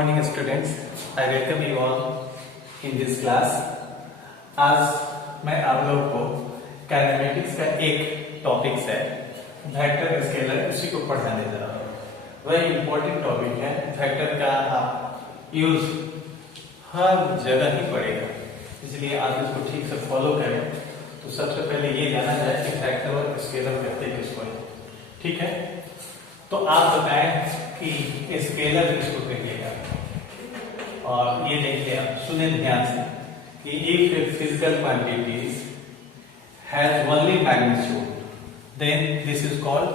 morning students. I welcome you all in this class. आज मैं आप लोगों को काइनेमेटिक्स का एक टॉपिक है वेक्टर स्केलर, उसी को पढ़ाने जा रहा हूँ। वह इम्पोर्टेंट टॉपिक है। वेक्टर का आप यूज हर जगह ही पड़ेगा, इसलिए आप इसको ठीक से फॉलो करें। तो सबसे पहले ये जाना जाए कि वेक्टर और स्केलर कहते किसको है। ठीक है, तो आप बताएं कि स्केलर किसको कहिएगा। और ये देखिए, आप सुने ध्यान से कि if a physical quantities has only magnitude, then this is called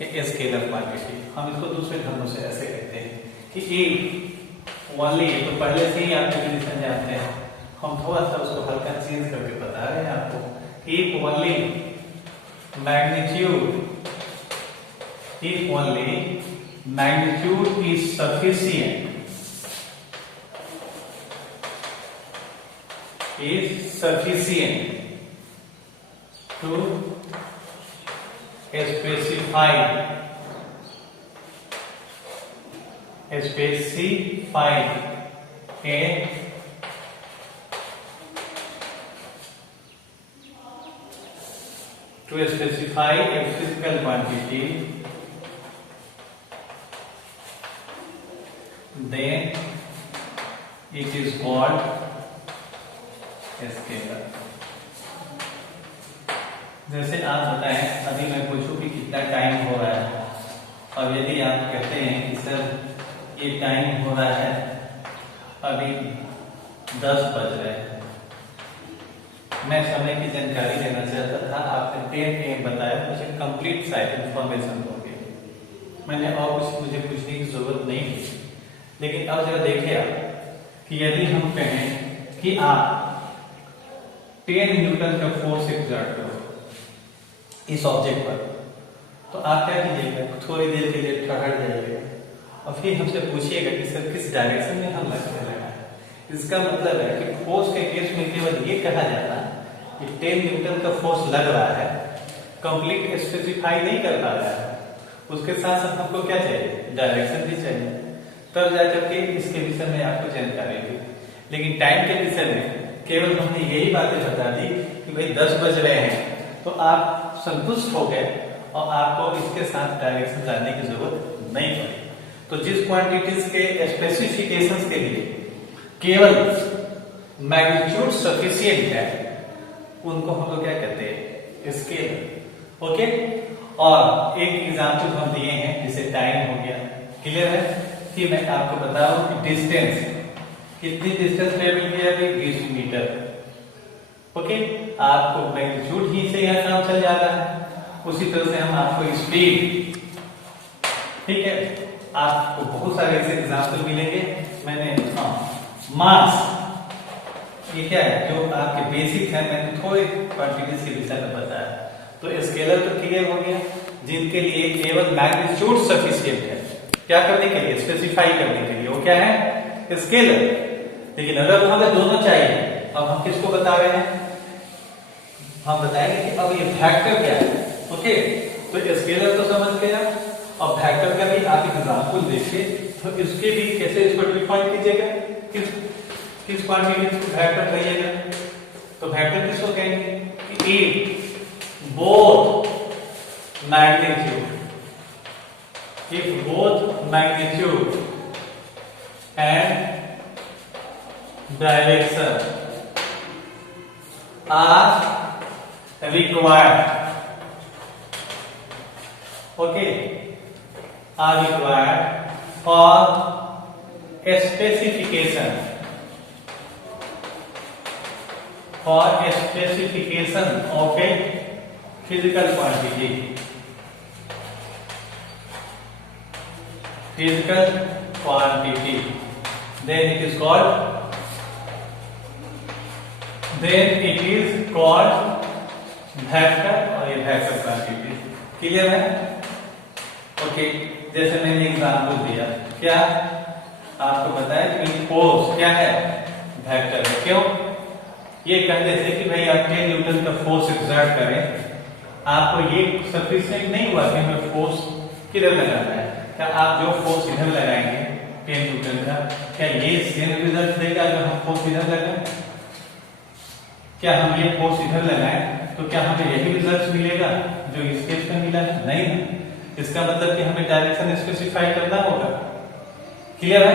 a scalar quantity। हम इसको दूसरे ढंगों से ऐसे कहते हैं कि if only, तो पहले से ही आप डेफिनेशन जानते हैं, हम थोड़ा सा उसको हल्का चेंज करके बता रहे हैं आपको। if only magnitude is sufficient to specify a physical quantity, then it is called a scalar। जैसे आप बताएं, अभी मैं पूछूं कि कितना टाइम हो रहा है, और यदि आप कहते हैं कि सर ये टाइम हो रहा है अभी 10 बज रहे हैं, मैं समय की जानकारी देना चाहता था। आपने 10 AM बताया, मुझे कंप्लीट साइड इंफॉर्मेशन हो गई, मैंने और कुछ मुझे पूछने की जरूरत नहीं थी। लेकिन अब जरा देखिए आप कि यदि हम कहें कि आप 10 न्यूटन का फोर्स एक्सर्ट करो इस ऑब्जेक्ट पर, तो आप क्या कीजिएगा, थोड़ी देर के लिए ठहर जाइएगा और फिर हमसे पूछिएगा कि सर किस डायरेक्शन में हम लगने लगा है। इसका मतलब है कि फोर्स के केस में केवल ये कहा जाता है कि 10 न्यूटन का फोर्स लग रहा है, कंप्लीट स्पेसिफाई नहीं कर पा रहा है। उसके साथ साथ हमको क्या चाहिए, डायरेक्शन भी चाहिए, तब जाकर के इसके विषय में आपको जानकारी दी। लेकिन टाइम के विषय में केवल हमने यही बातें बता दी कि भाई 10 बज रहे हैं, तो आप संतुष्ट हो गए और आपको इसके साथ डायरेक्शन जानने की जरूरत नहीं पड़ी। तो जिस क्वांटिटीज के स्पेसिफिकेशंस के लिए केवल मैग्नीट्यूड सफिशिएंट है, उनको हम लोग क्या कहते हैं, स्केलर। ओके, और एक एग्जांपल हम दिए हैं, जिसे टाइम हो गया। क्लियर है कि मैं आपको बता रहा हूं कि डिस्टेंस, कितनी डिस्टेंस ट्रेवल किया है, 20 मीटर। ओके, आपको मैग्नीट्यूड ही से यह काम चल जाता है। उसी तरह से हम आपको स्पीड, ठीक है, आपको बहुत सारे ऐसे एग्जांपल मिलेंगे। मैंने मास, ये क्या है, जो आपके बेसिक है, मैंने थोड़े क्वांटिटीज के विषय में बताया। तो स्केलर तो क्लियर हो गया, जिनके लिए केवल मैग्नीट्यूड सफिशिएंट है, क्या करने के लिए, स्पेसिफाई करने के लिए, वो क्या है, स्केलर। लेकिन अगर हमें दोनों चाहिए, अब हम किसको बता रहे हैं, हम बताएंगे कि अब ये वेक्टर क्या है। ओके, तो स्केलर तो समझ गए आप, अब वेक्टर का भी आप एग्जांपल देखिए, तो इसके भी कैसे इसको डिफाइन कीजिएगा, किस क्वांटिटी को वेक्टर कहिएगा। तो वेक्टर किसको कहेंगे कि if both magnitude and direction are required, okay, are required for a specification of a physical quantity, then it is called vector, और ये वेक्टर क्वांटिटी। क्लियर है? ओके, जैसे मैंने एग्जांपल दिया, क्या आपको बताया कि फोर्स क्या है, वेक्टर है। क्यों? ये कहते थे कि भाई आप 10 न्यूटन का फोर्स एक्सर्ट करें, आपको ये सफिशिएंट नहीं हुआ कि हमें फोर्स किधर लगाना है। क्या आप जो फोर्स इधर लगाएंगे 10 न्यूटन का। क्या ये सेम रिजल्ट देगा अगर हम फोर्स इधर लगाएं? क्या हम ये फोर्स इधर लगाएं तो क्या हमें यही रिजल्ट मिलेगा जो इस केस में मिला है? नहीं ना। इसका मतलब कि हमें डायरेक्शन स्पेसिफाई करना होगा। क्लियर है?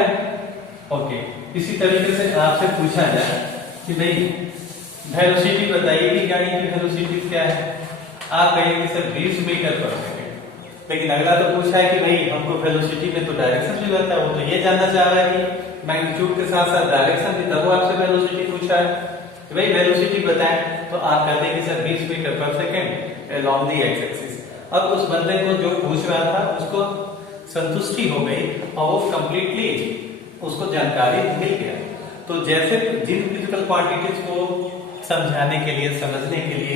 ओके। इसी तरीके से आपसे पूछा जाए कि भाई वेलोसिटी बताइए कि गाड़ी की वेलोसिटी क्या है। आप कहेंगे सर 20 मीटर पर सेकंड, लेकिन अगला तो पूछा है कि भाई हमको वेलोसिटी में तो डायरेक्शन भी रहता है, वो तो ये जानना चाह रहा है कि मैग्नीट्यूड के साथ साथ डायरेक्शन भी, तब वो आपसे वेलोसिटी पूछा है कि भाई वेलोसिटी बताएं, तो आप कह देंगे सर 20 मीटर पर second along the x axis. अब उस बंदे को जो पूछ रहा था उसको संतुष्टि हो गई और वो कंप्लीटली उसको जानकारी मिल गया। तो जैसे जिन फिजिकल क्वांटिटीज को समझाने के लिए, समझने के लिए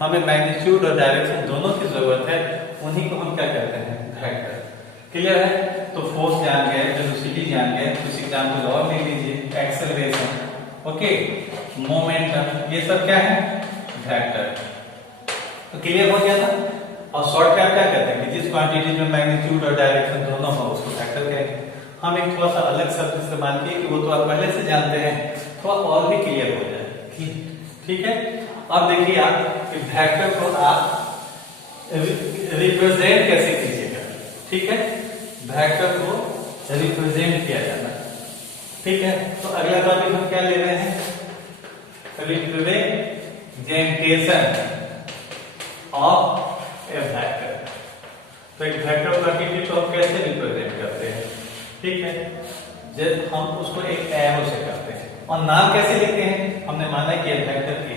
हमें मैग्नीट्यूड और डायरेक्शन दोनों की जरूरत है, उन्हीं को हम क्या कहते हैं? वेक्टर। क्लियर है? तो फोर्स जान गए, वेलोसिटी जान गए, कुछ एग्जांपल और ले लीजिए। एक्सेलरेशन, ओके, मोमेंटम, ये सब क्या है? वेक्टर। तो क्लियर हो गया था। और शॉर्ट में आप क्या कहते हैं कि जिस क्वांटिटी में मैग्नीट्यूड और डायरेक्शन दोनों हो उसको वेक्टर कहेंगे। हम एक थोड़ा सा अलग शब्द इस्तेमाल किए कि वो तो आप पहले से जानते हैं, थोड़ा और भी क्लियर हो जाए। ठीक है? अब देखिए आप कि वेक्टर को आप रिप्रेजेंट कैसे कीजिएगा। ठीक है? वेक्टर को रिप्रेजेंट किया जाता है। ठीक है? तो अगला टॉपिक हम क्या ले रहे हैं? Representation of A vector. तो एक वेक्टर क्वांटिटी को हम कैसे रिप्रेजेंट करते हैं? ठीक है? जब हम उसको एक एरो से करते हैं और नाम कैसे लिखते हैं? हमने माना कि वेक्टर ए है,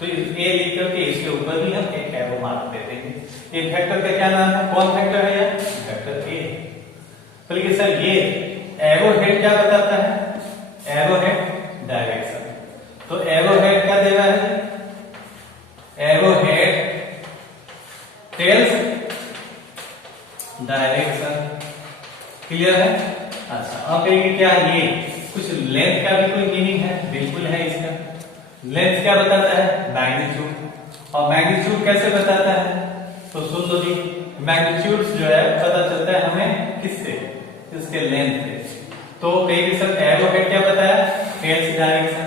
तो ए लिख करके इसके ऊपर भी हम एक एरो मार देते हैं। ये वेक्टर का क्या नाम है? कौन वेक्टर है? यार वेक्टर ए। तो लिखिए सर ये एरो हेड क्या बताता है? Arrow head direction. तो एरो हेड क्या दे रहा है? Arrow head tells direction. Clear है? अच्छा, अब कहिए क्या ये कुछ लेंथ का भी कोई मीनिंग है? बिल्कुल है इसका। लेंथ क्या बताता है? मैग्नीट्यूड। और मैग्नीट्यूड कैसे बताता है? तो सुन लो जी, मैग्नीट्यूड जो है पता चलता है हमें किससे? इसके लेंथ से। तो कहीं सर एरो हेड क्या बताया? Tales direction.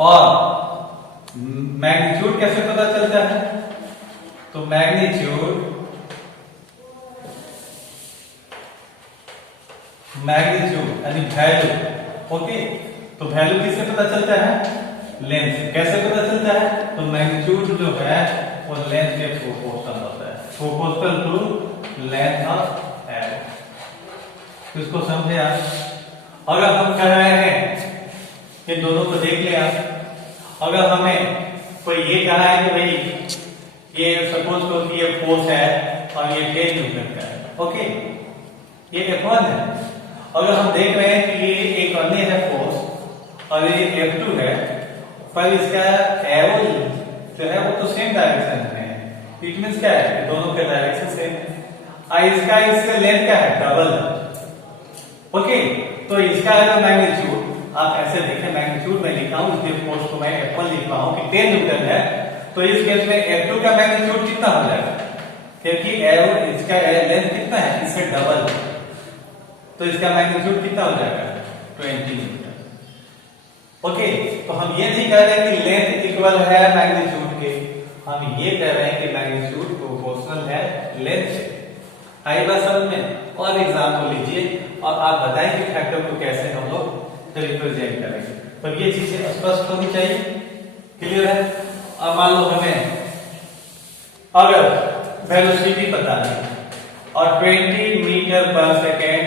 और मैग्नीट्यूड कैसे पता चलता है? तो मैग्नीट्यूड यानी वैल्यू। ओके, तो वैल्यू किससे पता चलता है? लेंथ। कैसे पता चलता है? तो मैग्नीट्यूड जो है वो लेंथ के प्रोपोर्शनल होता है, proportional to length of arrow. इसको समझे आप? अगर हम कह रहे हैं ये दोनों को देख ले आप, अगर हमें कोई ये कहा है कि भाई ये सपोज करो कि ये फोर्स है और ये 10 न्यूटन का है, ओके, ये F1 है। अगर हम देख रहे हैं कि ये एक अन्य है फोर्स और ये F2 है, पर इसका एरो जो है वो तो सेम डायरेक्शन में है। इट मींस क्या है? दोनों के डायरेक्शन सेम है। इसका इसका लेंथ क्या है? डबल है। ओके, तो इसका अगर मैग्नीट्यूड आप ऐसे देखें, मैग्नीट्यूड में लिखा हूं, इसलिए फोर्स को मैं F1 लिख रहा हूं कि 10 न्यूटन है, तो इस केस में F2 का मैग्नीट्यूड कितना हो जाएगा? क्योंकि एरो इसका लेंथ कितना है? इससे डबल है, तो इसका मैग्नीट्यूड कितना हो जाएगा? 20 न्यूटन। ओके, तो हम ये नहीं कह रहे कि लेंथ इक्वल है मैग्नीट्यूड के, हम ये कह रहे हैं कि मैग्नीट्यूड प्रोपोर्शनल है लेंथ से। आई बात समझ में? और एग्जांपल लीजिए और आप बताएं कि फैक्टर को कैसे हम लोग रिप्रेजेंट करेंगे। तो ये चीजें स्पष्ट होनी चाहिए। क्लियर है? अब मान लो हमें अगर वेलोसिटी पता है और 20 मीटर पर सेकेंड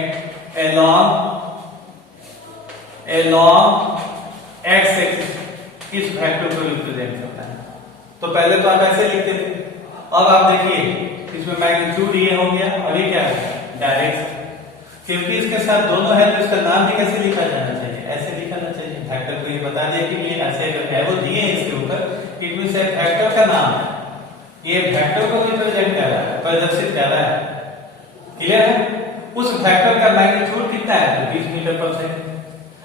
along x एक्सिस इस वेक्टर को रिप्रेजेंट करता है। तो पहले तो आप ऐसे लिखते थे, अब आप देखिए इसमें मैग्नीट्यूड ये हो गया और ये क्या है? डायरेक्शन। क्योंकि इसके साथ दोनों है तो इसका नाम भी कैसे लिखा जाना चाहिए? ऐसे लिखना चाहिए। वेक्टर को ये बता दिया कि ये ऐसे एरो दिए हैं इसके ऊपर, इट मींस वेक्टर का नाम है, ये वेक्टर को रिप्रेजेंट कर रहा है, प्रदर्शित कर रहा है। क्लियर है? उस वेक्टर का मैग्नीट्यूड कितना है? 20 मीटर पर सेकंड।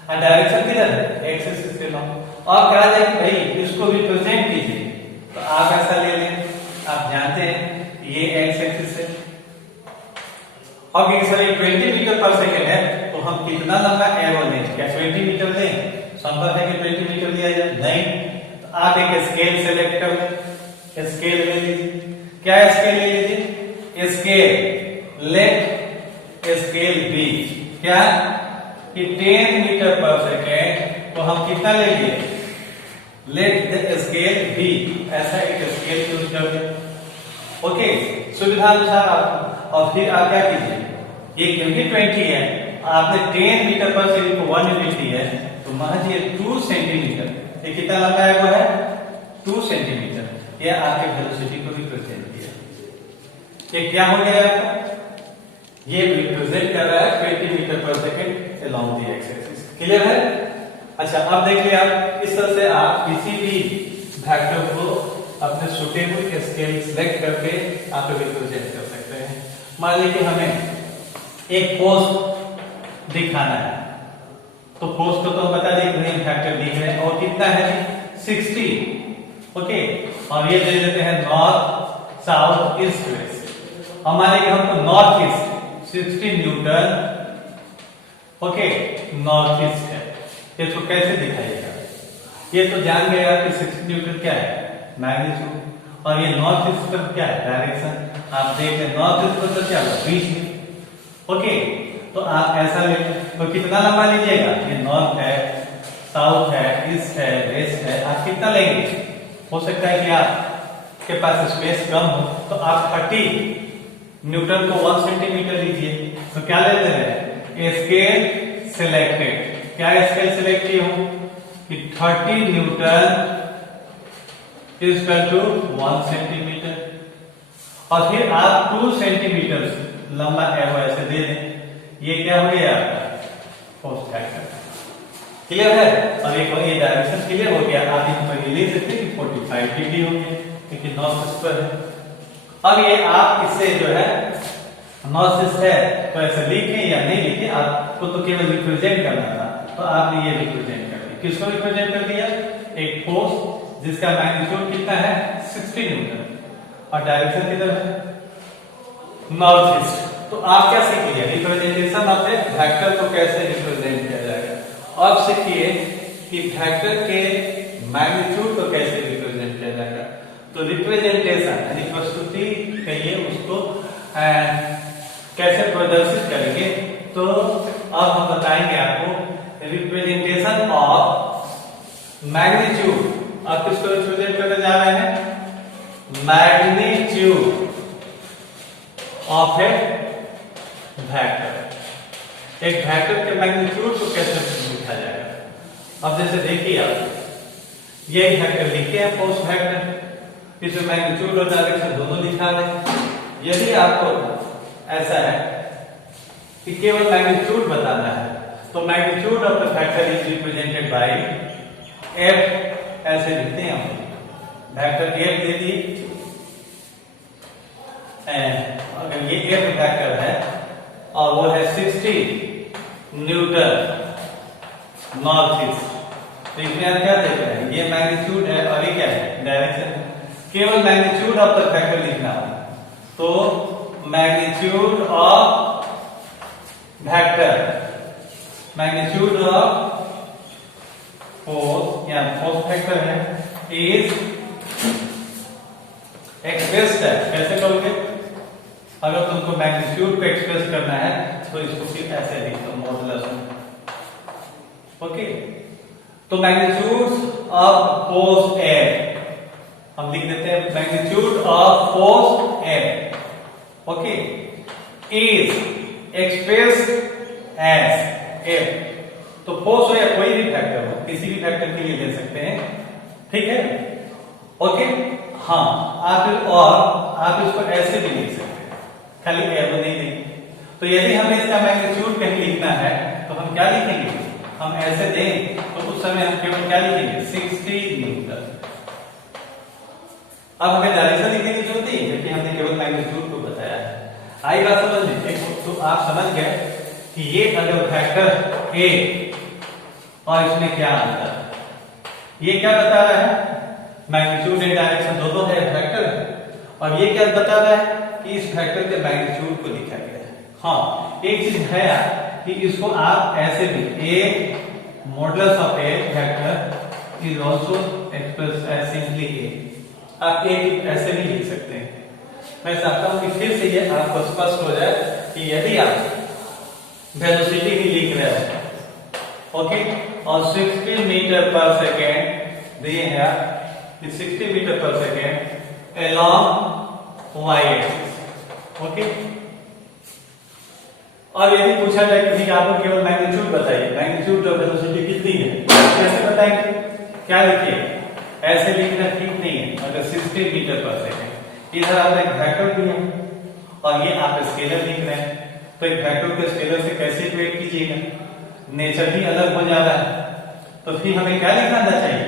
और डायरेक्शन किधर है? एक्स एक्सिस के लॉन्ग। और कहा जाए कि भाई इसको रिप्रेजेंट कीजिए, तो आप ऐसा ले लें, आप जानते हैं ये एक्स एक्सिस है और सर 20 मीटर पर सेकंड है, तो हम कितना कितना लंबा एरो लें, क्या 20 मीटर लें? संभव है कि 20 मीटर लिया जाए? नहीं। तो आप एक स्केल सेलेक्ट कर लें, स्केल ले लीजिए। क्या स्केल ले लीजिए? स्केल लेट स्केल बी क्या कि 10 मीटर पर सेकेंड, तो हम कितना ले लिए? लेट द स्केल बी, ऐसा एक स्केल यूज कर दें। ओके, सुविधा अनुसार आप, और फिर आप क्या कीजिए, ये क्योंकि 20 है, आपने 10 मीटर पर सेकेंड को 1 यूनिट ली है, तो महज ये 2 सेंटीमीटर, ये कितना लंबा है? वो है 2 सेंटीमीटर। ये आपके वेलोसिटी को रिप्रेजेंट किया। ये क्या हो गया आपका? ये रिप्रेजेंट कर रहा है 20 मीटर पर second along the x axis. Clear है? अच्छा, अब देखिए आप इस तरह से आप किसी भी वेक्टर को अपने सुटेबल स्केल सिलेक्ट करके आप रिप्रेजेंट कर सकते हैं। मान लीजिए हमें एक फोर्स दिखाना है, तो फोर्स को तो बता दें कि वेक्टर दिख रहे हैं और कितना है? 60। ओके, और ये दे देते हैं नॉर्थ साउथ ईस्ट वेस्ट। हमारे लिए हमको north east 60 Newton, okay, north east है। ये तो कैसे दिखाइएगा? ये तो जान गए आप कि 60 न्यूटन क्या है? मैग्नीट्यूड। और ये नॉर्थ ईस्ट पर क्या है? डायरेक्शन। आप देख रहे हैं नॉर्थ ईस्ट पर तो क्या होगा? बीच में। ओके, तो आप ऐसा ले, तो कितना लंबा लीजिएगा? ये नॉर्थ है, साउथ है, ईस्ट है, वेस्ट है, आप कितना लेंगे? हो सकता है कि आपके पास स्पेस कम हो, तो आप 30 न्यूटन को 1 सेंटीमीटर लीजिए। तो क्या लेते हैं? Scale selected. क्या स्केल सिलेक्ट किए हो कि 30 newton is equal to 1 centimetre, और फिर आप 2 सेंटीमीटर लंबा एरो ऐसे दे दें। ये क्या हो गया आपका? Force factor. क्लियर है? और ये डायरेक्शन क्लियर हो गया। आप यहाँ पर ले सकते हैं कि 45 डिग्री हो गया, क्योंकि नॉर्थ ईस्ट पर है। अब ये आप इससे जो है नॉर्थ ईस्ट है तो ऐसे लिखें या नहीं लिखें, आपको तो केवल रिप्रेजेंट करना था, तो आपने ये रिप्रेजेंट कर दिया। किसको रिप्रेजेंट कर दिया? एक फोर्स जिसका मैग्नीट्यूड कितना है? 60 न्यूटन, और डायरेक्शन किधर है? North east. तो आप क्या सीखिए? रिप्रेजेंटेशन ऑफ ए वेक्टर को कैसे रिप्रेजेंट किया जाएगा। अब सीखिए कि वेक्टर के मैग्नीट्यूड को कैसे रिप्रेजेंट किया जाएगा। तो रिप्रेजेंटेशन यानी प्रस्तुति कहिए उसको कैसे प्रदर्शित करेंगे। तो अब हम बताएंगे आपको रिप्रेजेंटेशन ऑफ मैग्नीट्यूड। आप किसको रिप्रेजेंट करने जा रहे हैं? Magnitude of A vector. एक वेक्टर के मैग्नीट्यूड को कैसे लिखा जाएगा। अब जैसे देखिए आप ये वेक्टर लिखे हैं, फोर्स वेक्टर, इसमें मैग्नीट्यूड और डायरेक्शन दोनों लिखा है। यदि आपको ऐसा है कि केवल मैग्नीट्यूड बताना है, तो magnitude of the vector is represented by F. ऐसे लिखते हैं हम, वेक्टर एफ दे दी। अगर ये एफ वेक्टर है और वो है 60 न्यूटन नॉर्थ ईस्ट, तो इसमें आप क्या देख रहे हैं? ये मैग्नीट्यूड है और ये क्या है? डायरेक्शन है। केवल मैग्नीट्यूड ऑफ द वेक्टर लिखना है, तो magnitude of vector, magnitude of force या फोर्स वेक्टर है इज एक्सप्रेस्ड है। कैसे करोगे? अगर तुमको मैग्नीट्यूड को एक्सप्रेस करना है तो इसको सिर्फ ऐसे लिख दो, मॉडुलस। ओके, तो मैग्नीट्यूड ऑफ फोर्स एफ हम लिख देते हैं, magnitude of force F, okay, is expressed as F. तो फोर्स हो या कोई भी फैक्टर हो, किसी भी फैक्टर के लिए ले सकते हैं, ठीक है? ओके, हाँ, आप इसको ऐसे भी लिख सकते हैं, खाली एरो नहीं लिखेंगे। तो यदि हमें इसका मैग्नीट्यूड कहीं लिखना है तो हम क्या लिखेंगे? हम ऐसे दें तो उस समय हम केवल क्या लिखेंगे? 60 न्यूटन। अब हमें डायरेक्शन लिखने की जरूरत नहीं है, क्योंकि हमने केवल मैग्नीट्यूड को बताया है। आई बात समझ में? तो आप समझ गए कि ये अगर वेक्टर ए और इसमें क्या अंतर है। ये क्या बता रहा है? मैग्नीट्यूड एंड डायरेक्शन दोनों है वेक्टर, और ये क्या बता रहा है कि इस वेक्टर के मैग्नीट्यूड को लिखा गया है। हाँ, एक चीज है कि इसको आप ऐसे भी a modulus of a vector is also express as simply a, आप a ऐसे भी लिख सकते हैं। मैं चाहता हूं कि फिर से ये आपको स्पष्ट हो जाए कि यदि आप वेलोसिटी ही लिख रहे हो, ओके, और 60 मीटर पर सेकेंड दिए हैं, 60 मीटर पर second along y axis, okay. और यदि पूछा जाए कि आपको केवल मैग्नीट्यूड बताइए, मैग्नीट्यूड और वेलोसिटी कितनी है, कैसे बताएंगे? क्या लिखिए, ऐसे लिखना ठीक नहीं है। अगर 60 मीटर पर सेकेंड, इधर आपका एक वेक्टर भी है और ये आप स्केलर लिख रहे हैं, तो एक वेक्टर को स्केलर से कैसे इक्वेट कीजिएगा? नेचर भी अलग हो जा रहा है, तो फिर हमें क्या लिखाना चाहिए?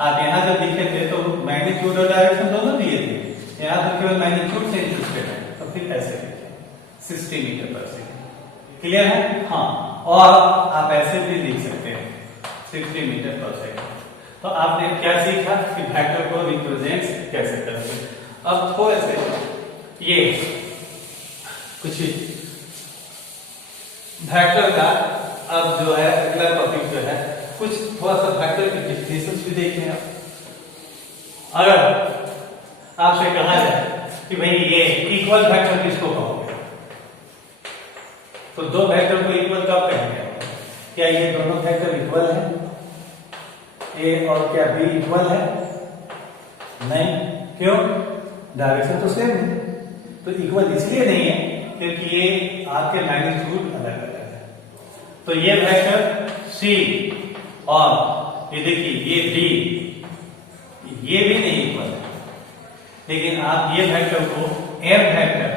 आप यहाँ जब लिखे थे तो मैग्नीट्यूड और डायरेक्शन दोनों दिए थे, यहाँ तो केवल मैग्नीट्यूड से इंटरेस्टेड है, तो फिर ऐसे लिखे 60 मीटर पर सेकेंड। क्लियर है? हाँ, और आप ऐसे भी लिख सकते हैं 60 मीटर पर सेकेंड। तो आपने क्या सीखा कि वेक्टर को रिप्रेजेंट कैसे करेंगे। अब थोड़े से ये कुछ वेक्टर का अब जो है अगला टॉपिक जो है कुछ थोड़ा सा वेक्टर की डेफिनेशंस भी देखें। अगर आपसे कहा जाए कि भाई ये इक्वल वेक्टर किसको कहोगे, तो दो वेक्टर को इक्वल कब कहेंगे? क्या ये दोनों वेक्टर इक्वल है, ए और क्या बी इक्वल है? नहीं, क्यों? डायरेक्शन तो सेम है, तो इक्वल इसलिए नहीं है क्योंकि ये आपके मैग्नीट्यूड अलग अलग है। तो ये वेक्टर सी और ये देखिए ये डी, ये भी नहीं इक्वल है, लेकिन आप ये वेक्टर को एम वेक्टर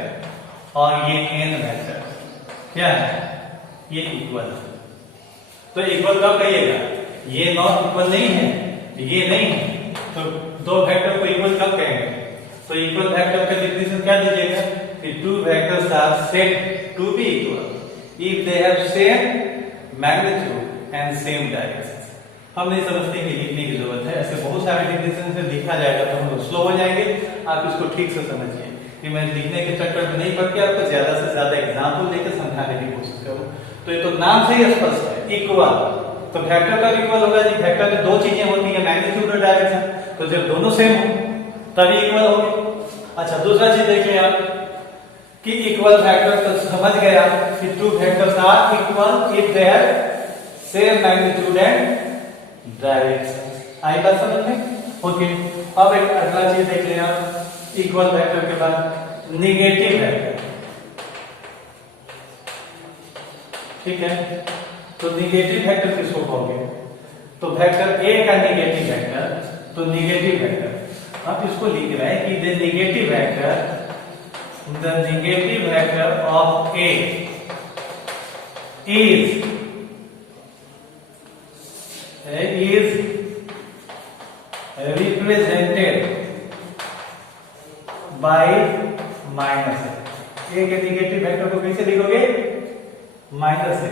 और ये एन वेक्टर क्या है, ये इक्वल है। तो इक्वल कब कहिएगा? ये नॉट इक्वल नहीं है, ये नहीं है, तो दो वेक्टर को इक्वल कब कहेंगे? तो इक्वल वेक्टर का डेफिनेशन क्या दीजिएगा कि two vectors are said to be equal if they have same magnitude and same direction. हम नहीं समझते कि लिखने की जरूरत है, ऐसे बहुत सारे डेफिनेशन से लिखा जाएगा तो हम लोग स्लो हो जाएंगे। आप इसको ठीक से समझिए कि मैं लिखने के चक्कर में नहीं पड़ के आपको ज्यादा से ज्यादा एग्जाम्पल लेकर समझाने की कोशिश करूं। तो ये तो नाम से ही स्पष्ट है, इक्वल। तो वेक्टर का इक्वल होगा जी, वेक्टर में दो चीजें होती है, मैग्नीट्यूड और डायरेक्शन, तो जब दोनों सेम हो तभी इक्वल होंगे। अच्छा, दूसरा चीज देखिए आप कि इक्वल वेक्टर तो समझ गया कि two vectors are equal if they have same magnitude and direction. आई बात समझ में? ओके। अब एक अगला चीज देख लें आप, इक्वल वेक्टर के बाद नेगेटिव वेक्टर, ठीक है। तो नेगेटिव वेक्टर किसको कहोगे? तो वेक्टर ए का नेगेटिव वेक्टर, तो नेगेटिव वेक्टर आप इसको लिख रहे हैं कि the negative vector of A is represented by minus A के नेगेटिव वेक्टर को कैसे लिखोगे? माइनस ए,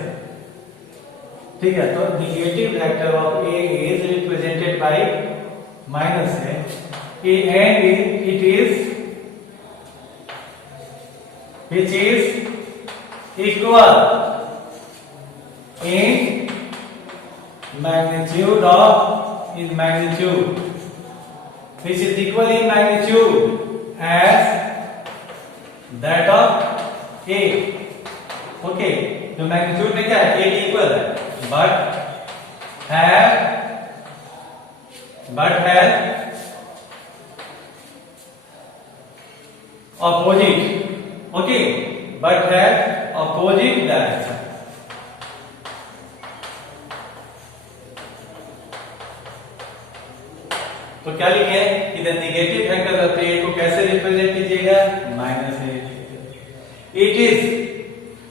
ठीक है। तो negative vector of A is represented by minus A and it is which is equal in magnitude which is equal in magnitude as that of A. Okay, तो magnitude में क्या है? A इक्वल है, but has opposite, okay, but has opposite direction. तो क्या लिखे कि the negative vector of A को कैसे रिप्रेजेंट कीजिएगा? Minus A. It is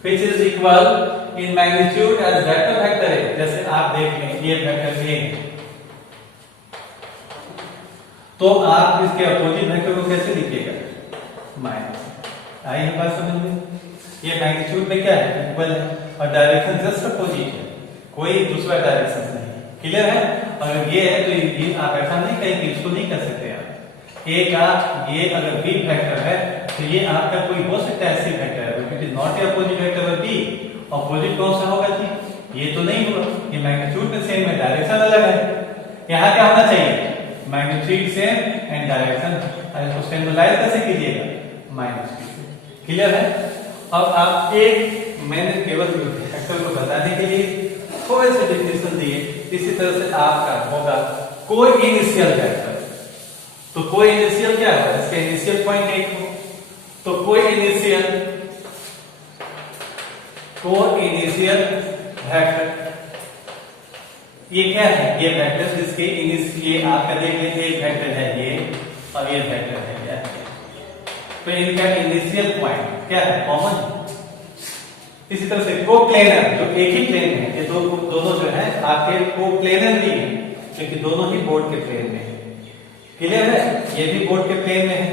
which is equal in magnitude as that of vector A. जैसे आप देख लें ये वेक्टर ए, तो आप इसके अपोजिट वेक्टर को कैसे लिखिएगा? माइनस। आई है बात समझ में? ये मैग्नीट्यूड में क्या है? इक्वल है, और डायरेक्शन जस्ट अपोजिट है, कोई दूसरा डायरेक्शन नहीं। क्लियर है? अगर ये है तो ये आप ऐसा नहीं कहेंगे, इसको नहीं कर सकते आप। ए का ये अगर बी वेक्टर है तो ये आपका कोई हो सकता है ऐसी वेक्टर है, it is not a opposite vector of B, opposite कौन सा होगा जी? ये तो नहीं होगा, ये मैग्नीट्यूड में सेम है, डायरेक्शन अलग है। यहाँ क्या होना चाहिए? Magnitude same and direction. इसको सिंबलाइज कैसे कीजिएगा? माइनस कीजिए। क्लियर है? अब आप एक मैंने केवल वेक्टर को बताने के लिए थोड़े से डिफिनेशन दिए, इसी तरह से आपका होगा कोई इनिशियल वेक्टर। तो कोई इनिशियल क्या है? इसका इनिशियल पॉइंट एक हो, तो कोई इनिशियल वेक्टर ये क्या है? ये वेक्टर जिसके ये आपका देख लीजिए, एक वेक्टर है ये और ये वेक्टर है क्या? तो इनका इनिशियल पॉइंट क्या है? कॉमन। इसी तरह से कोप्लेनर जो एक ही प्लेन में है, ये दोनों जो है आपके कोप्लेनर नहीं है, क्योंकि दोनों ही बोर्ड के प्लेन में है। क्लियर है? ये भी बोर्ड के प्लेन में है,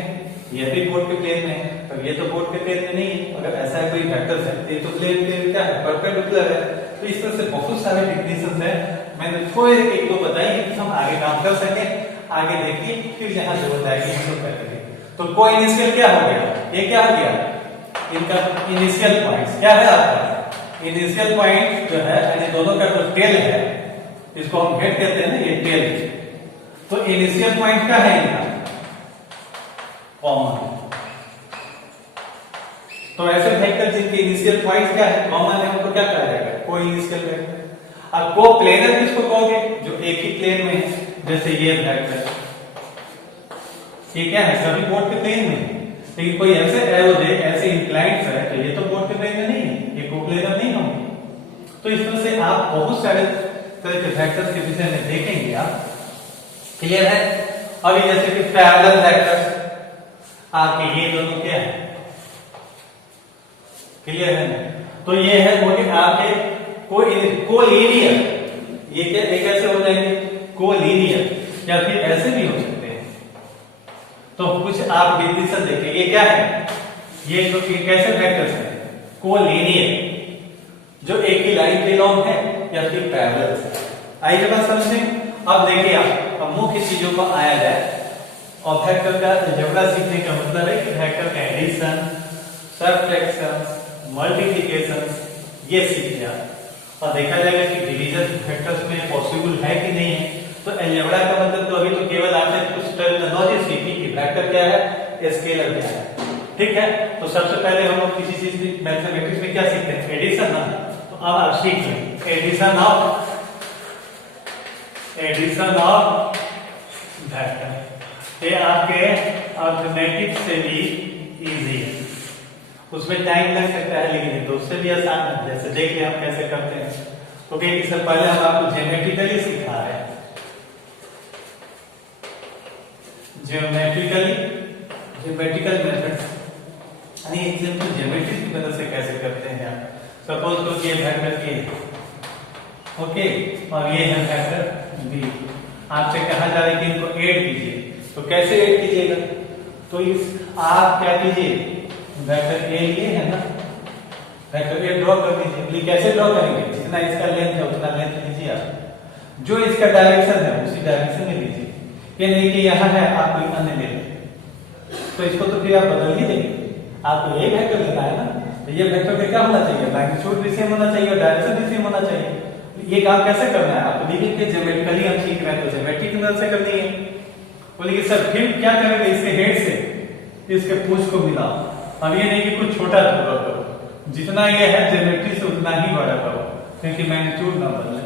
ये भी बोर्ड के प्लेन में है, तो ये तो बोर्ड के प्लेन में नहीं है। अगर ऐसा कोई वेक्टर है तो ये तो प्लेन क्या है? परपेंडिकुलर है। तो इस तरह से बहुत सारे डिफिनेशन है, मैंने थोड़े एक दो बताई कि हम आगे काम कर सके। आगे देखिए, फिर जहां जरूरत आएगी हम लोग करेंगे। तो कोई इनिशियल क्या हो गया? ये क्या हो गया? इनका इनिशियल पॉइंट क्या है आपका? इनिशियल पॉइंट जो है यानी दोनों का जो टेल है, इसको हम हेड कहते हैं ना, ये टेल। तो इनिशियल पॉइंट क्या है इनका? कॉमन। तो ऐसे वेक्टर जिनके इनिशियल पॉइंट क्या है? कॉमन है, उनको क्या कहा जाएगा? कोई इनिशियल वेक्टर। अब कोप्लेनर किसको कहोगे? जो एक ही प्लेन में है, जैसे ये वेक्टर, ये क्या है? सभी बोर्ड के प्लेन में है, लेकिन कोई ऐसे एरो दे, ऐसे इंक्लाइंड है, तो ये तो बोर्ड के प्लेन में नहीं है, ये कोप्लेनर नहीं होंगे। तो इस तरह से आप बहुत सारे तरह के वेक्टर्स के विषय में देखेंगे आप। क्लियर है? अभी जैसे कि पैरेलल वेक्टर्स आपके ये दोनों क्या है? क्लियर है? तो ये है वो कि आपके कोलिनियर, ये क्या एक ऐसे हो जाएंगे कोलिनियर, या फिर ऐसे भी हो सकते हैं। तो कुछ आप डिफिनेशन देखिए, ये क्या है? ये जो कैसे वेक्टर्स हैं? कोलिनियर, जो एक ही लाइन के लॉन्ग है या फिर पैरेलल। आइए बात समझें। अब देखिए आप, अब मुख्य चीजों पर आया जाए, और वेक्टर का अलजेब्रा सीखने का मतलब है कि वेक्टर का एडिशन, सबट्रैक्शन, मल्टीप्लिकेशन ये सीख लिया, और देखा जाएगा कि डिवीजन वेक्टर्स में पॉसिबल है कि नहीं है। तो अलजेब्रा का मतलब तो अभी तो केवल आपने कुछ टर्मिनोलॉजी सीखी कि वेक्टर क्या है, स्केलर क्या है। ठीक है? तो सबसे पहले हम लोग किसी चीज में मैथमेटिक्स में क्या सीखते हैं? एडिशन ना। तो अब आप सीख लें एडिशन ऑफ वेक्टर। ये आपके अर्थमेटिक से भी इजी है, उसमें टाइम लग सकता है, लेकिन तो उससे भी आसान है। जैसे देखिए हम कैसे करते हैं। तो इससे पहले हम आपको ज्योमेट्रिकली सिखा रहे हैं, ज्योमेट्रिकल मेथड, यानी एग्जांपल ज्योमेट्री की मदद से कैसे करते हैं। सपोज करो कि ये वेक्टर ए, ओके, और ये है वेक्टर बी। आपसे कहा जा रहा है कि इनको ऐड कीजिए, तो कैसे ऐड कीजिएगा? तो इस आप क्या कीजिए, वेक्टर ए लिए है ना, वेक्टर ए ड्रॉ कर दीजिए। कैसे ड्रॉ करेंगे? जितना इसका लेंथ है उतना लेंथ लीजिए आप, जो इसका डायरेक्शन है उसी डायरेक्शन में लीजिए। ये नहीं कि यहाँ है आप कोई अन्य ले लें, तो इसको तो फिर आप बदल ही देंगे। आपको एक वेक्टर लेना है ना, तो ये वेक्टर का क्या होना चाहिए? मैग्नीट्यूड भी सेम होना चाहिए और डायरेक्शन भी सेम होना चाहिए। ये काम कैसे करना है आपको? देखिए कि ज्योमेट्रिकली हम सीख रहे हैं, तो ज्योमेट्री की मदद से करनी है। बोलिए सर फिर क्या करेंगे? इसके हेड से इसके पूंछ को मिलाओ। अब ये नहीं कि कुछ छोटा ड्रॉ करो, जितना ये है ज्योमेट्री से उतना ही बड़ा करो, क्योंकि मैग्नीट्यूड ना बदले।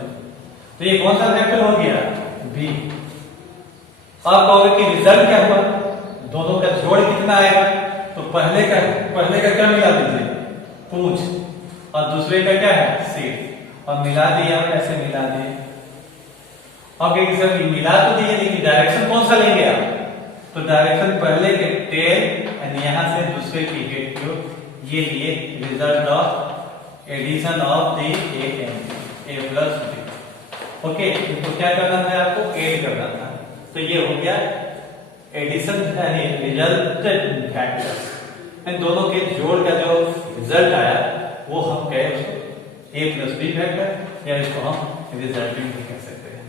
तो ये कौन सा वेक्टर हो गया? बी। आप कहोगे कि रिजल्ट क्या हुआ? दोनों का जोड़ कितना आएगा? तो पहले का क्या मिला दीजिए? पूंछ, और दूसरे का क्या है? सिर, और मिला दिया, ऐसे मिला दिए। अब एक सर मिला तो दिए, लेकिन डायरेक्शन कौन सा लेंगे आप? तो डायरेक्शन पहले के टेल एंड यहां से दूसरे की हेड को ये लिए, result of addition of the A and A plus B. Okay, तो क्या करना था आपको? ऐड करना था। तो ये हो गया एडिशन यानी रिजल्टेड फैक्टर्स, इन दोनों के जोड़ का जो रिजल्ट आया वो हम कहे उसको ए प्लस बी फैक्टर, या इसको हम रिजल्टिंग भी कह सकते हैं।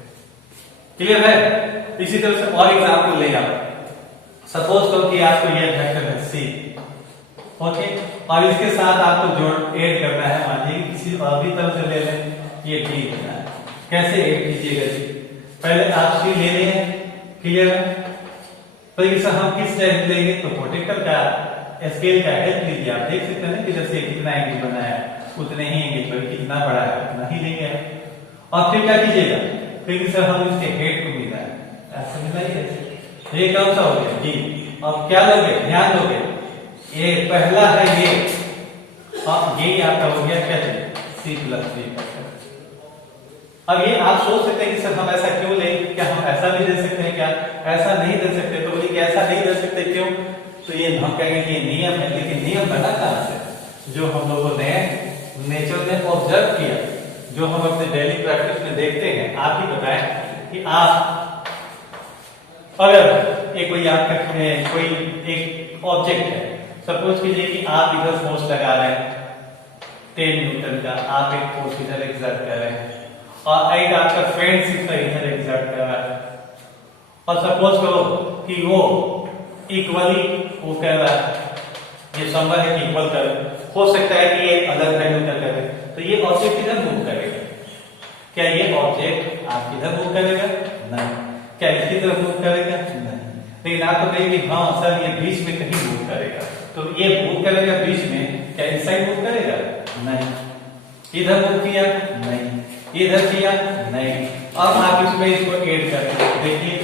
क्लियर है? इसी तरह से और एग्जांपल ले आप। सपोज करो कि आपको ये वेक्टर है सी, ओके, और इसके साथ आपको जोड़ ऐड करना है। मान लीजिए किसी और भी तरह से ले लें, ये डी देना है। कैसे ऐड कीजिएगा जी? पहले आप सी ले लें, क्लियर। तो इसे हम किस टाइप लेंगे? तो पोटेंशियल का स्केल का हेल्प लीजिए। आप देख सकते हैं कि जैसे कितना एंगल बना है उतने ही एंगल पर कितना बड़ा है उतना ही लेंगे। और फिर क्या कीजिएगा? फिर इसे हम इसके हेड को मिला है, ऐसे मिलाइए। ये कौन सा हो गया? जी। अब क्या लोगे? ध्यान दोगे, ये पहला है ये, और ये आपका हो गया क्या? C plus B. अब ये आप सोच सकते हैं कि सर हम ऐसा क्यों लें? क्या हम ऐसा भी दे सकते हैं? क्या ऐसा नहीं दे सकते? तो बोलिए कि ऐसा नहीं दे सकते, क्यों? तो ये हम कहेंगे कि ये नियम है, लेकिन नियम बना कहां से? जो हम लोगों ने नेचर में ऑब्जर्व किया, जो हम अपने डेली प्रैक्टिस में देखते हैं। आप ही बताएं कि आप अगर कोई आपका कोई एक ऑब्जेक्ट है, सपोज कीजिए कि आप इधर फोर्स लगा रहे हैं 10 न्यूटन का, आप एक फोर्स इधर एक्सर्ट कर रहे हैं और एक आपका फ्रेंड इधर एक्सर्ट कर रहा है, और सपोज करो कि वो इक्वली वो कह रहा है, ये संभव है कि इक्वल करे, हो सकता है कि ये अलग वैल्यू का करे, तो ये ऑब्जेक्ट किधर मूव करेगा? क्या ये ऑब्जेक्ट आप किधर मूव करेगा? नहीं। क्या इसकी तरफ मूव करेगा? नहीं। लेकिन आप तो कहेंगे हाँ सर ये बीच में कहीं मूव करेगा, तो ये मूव करेगा बीच में, क्या इस साइड मूव करेगा? नहीं। इधर मूव किया? नहीं। इधर किया? नहीं। अब आप इसमें इसको ऐड करें, देखिए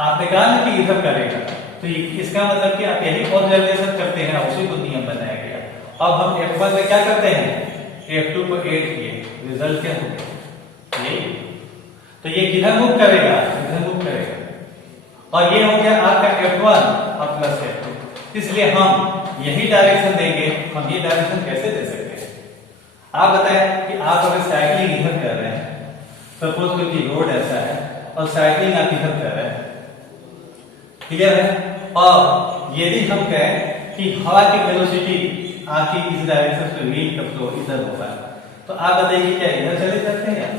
आपने कहा ना कि इधर करेगा, तो इसका मतलब कि आप यही ऑब्जर्वेशन करते हैं, उसी को नियम बनाया गया। अब हम F1 में क्या करते हैं? F2 को ऐड किए, रिजल्ट क्या हो गया? यही। तो ये किधर मूव करेगा? इधर मूव करेगा, और ये हो गया आपका F1 और प्लस F2। इसलिए हम यही डायरेक्शन देंगे। हम ये डायरेक्शन कैसे दे सकते हैं? आप बताएं कि आप अगर साइकिलिंग इधर कर रहे हैं, सपोज कि रोड ऐसा है और साइकिलिंग आप इधर कर रहे हैं, क्लियर है? और यदि हम कहें कि हवा की वेलोसिटी आपकी इस डायरेक्शन से व्हील का फ्लो इधर होगा, तो आप बताइए क्या इधर चले जाते हैं?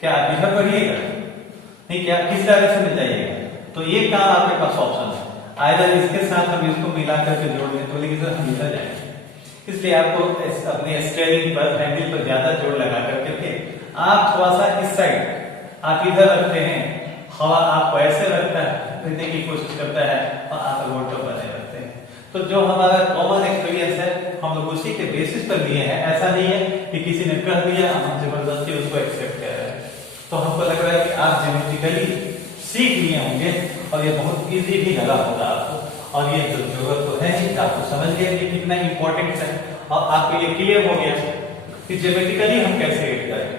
क्या आप इधर बढ़िएगा? नहीं। क्या किस डायरेक्शन में जाइएगा? तो ये काम आपके पास ऑप्शन है, आइदर इसके साथ हम इसको मिला करके जोड़ दें, तो लेकिन सर हम इधर जाएंगे। इसलिए आपको अपने स्टीयरिंग पर, हैंडल पर ज्यादा जोर लगा करके आप थोड़ा सा इस साइड आप इधर रखते हैं, हवा आप ऐसे रखने की कोशिश करता है और आप रोड पर बने रहते हैं। तो जो हमारा कॉमन एक्सपीरियंस है हम लोग उसी के बेसिस पर लिए हैं। ऐसा नहीं है कि किसी ने कह दिया हम जबरदस्ती उसको एक्सेप्ट कर रहे हैं। तो हमको लग रहा है कि आप ज्योमेट्रिकली सीख लिए होंगे और ये बहुत इजी भी लगा होगा आपको, और ये जरूरत तो है ही, आपको समझ गए कि कितना इंपॉर्टेंट है, और आपको ये क्लियर हो गया कि ज्योमेट्रिकली हम कैसे ऐड करेंगे।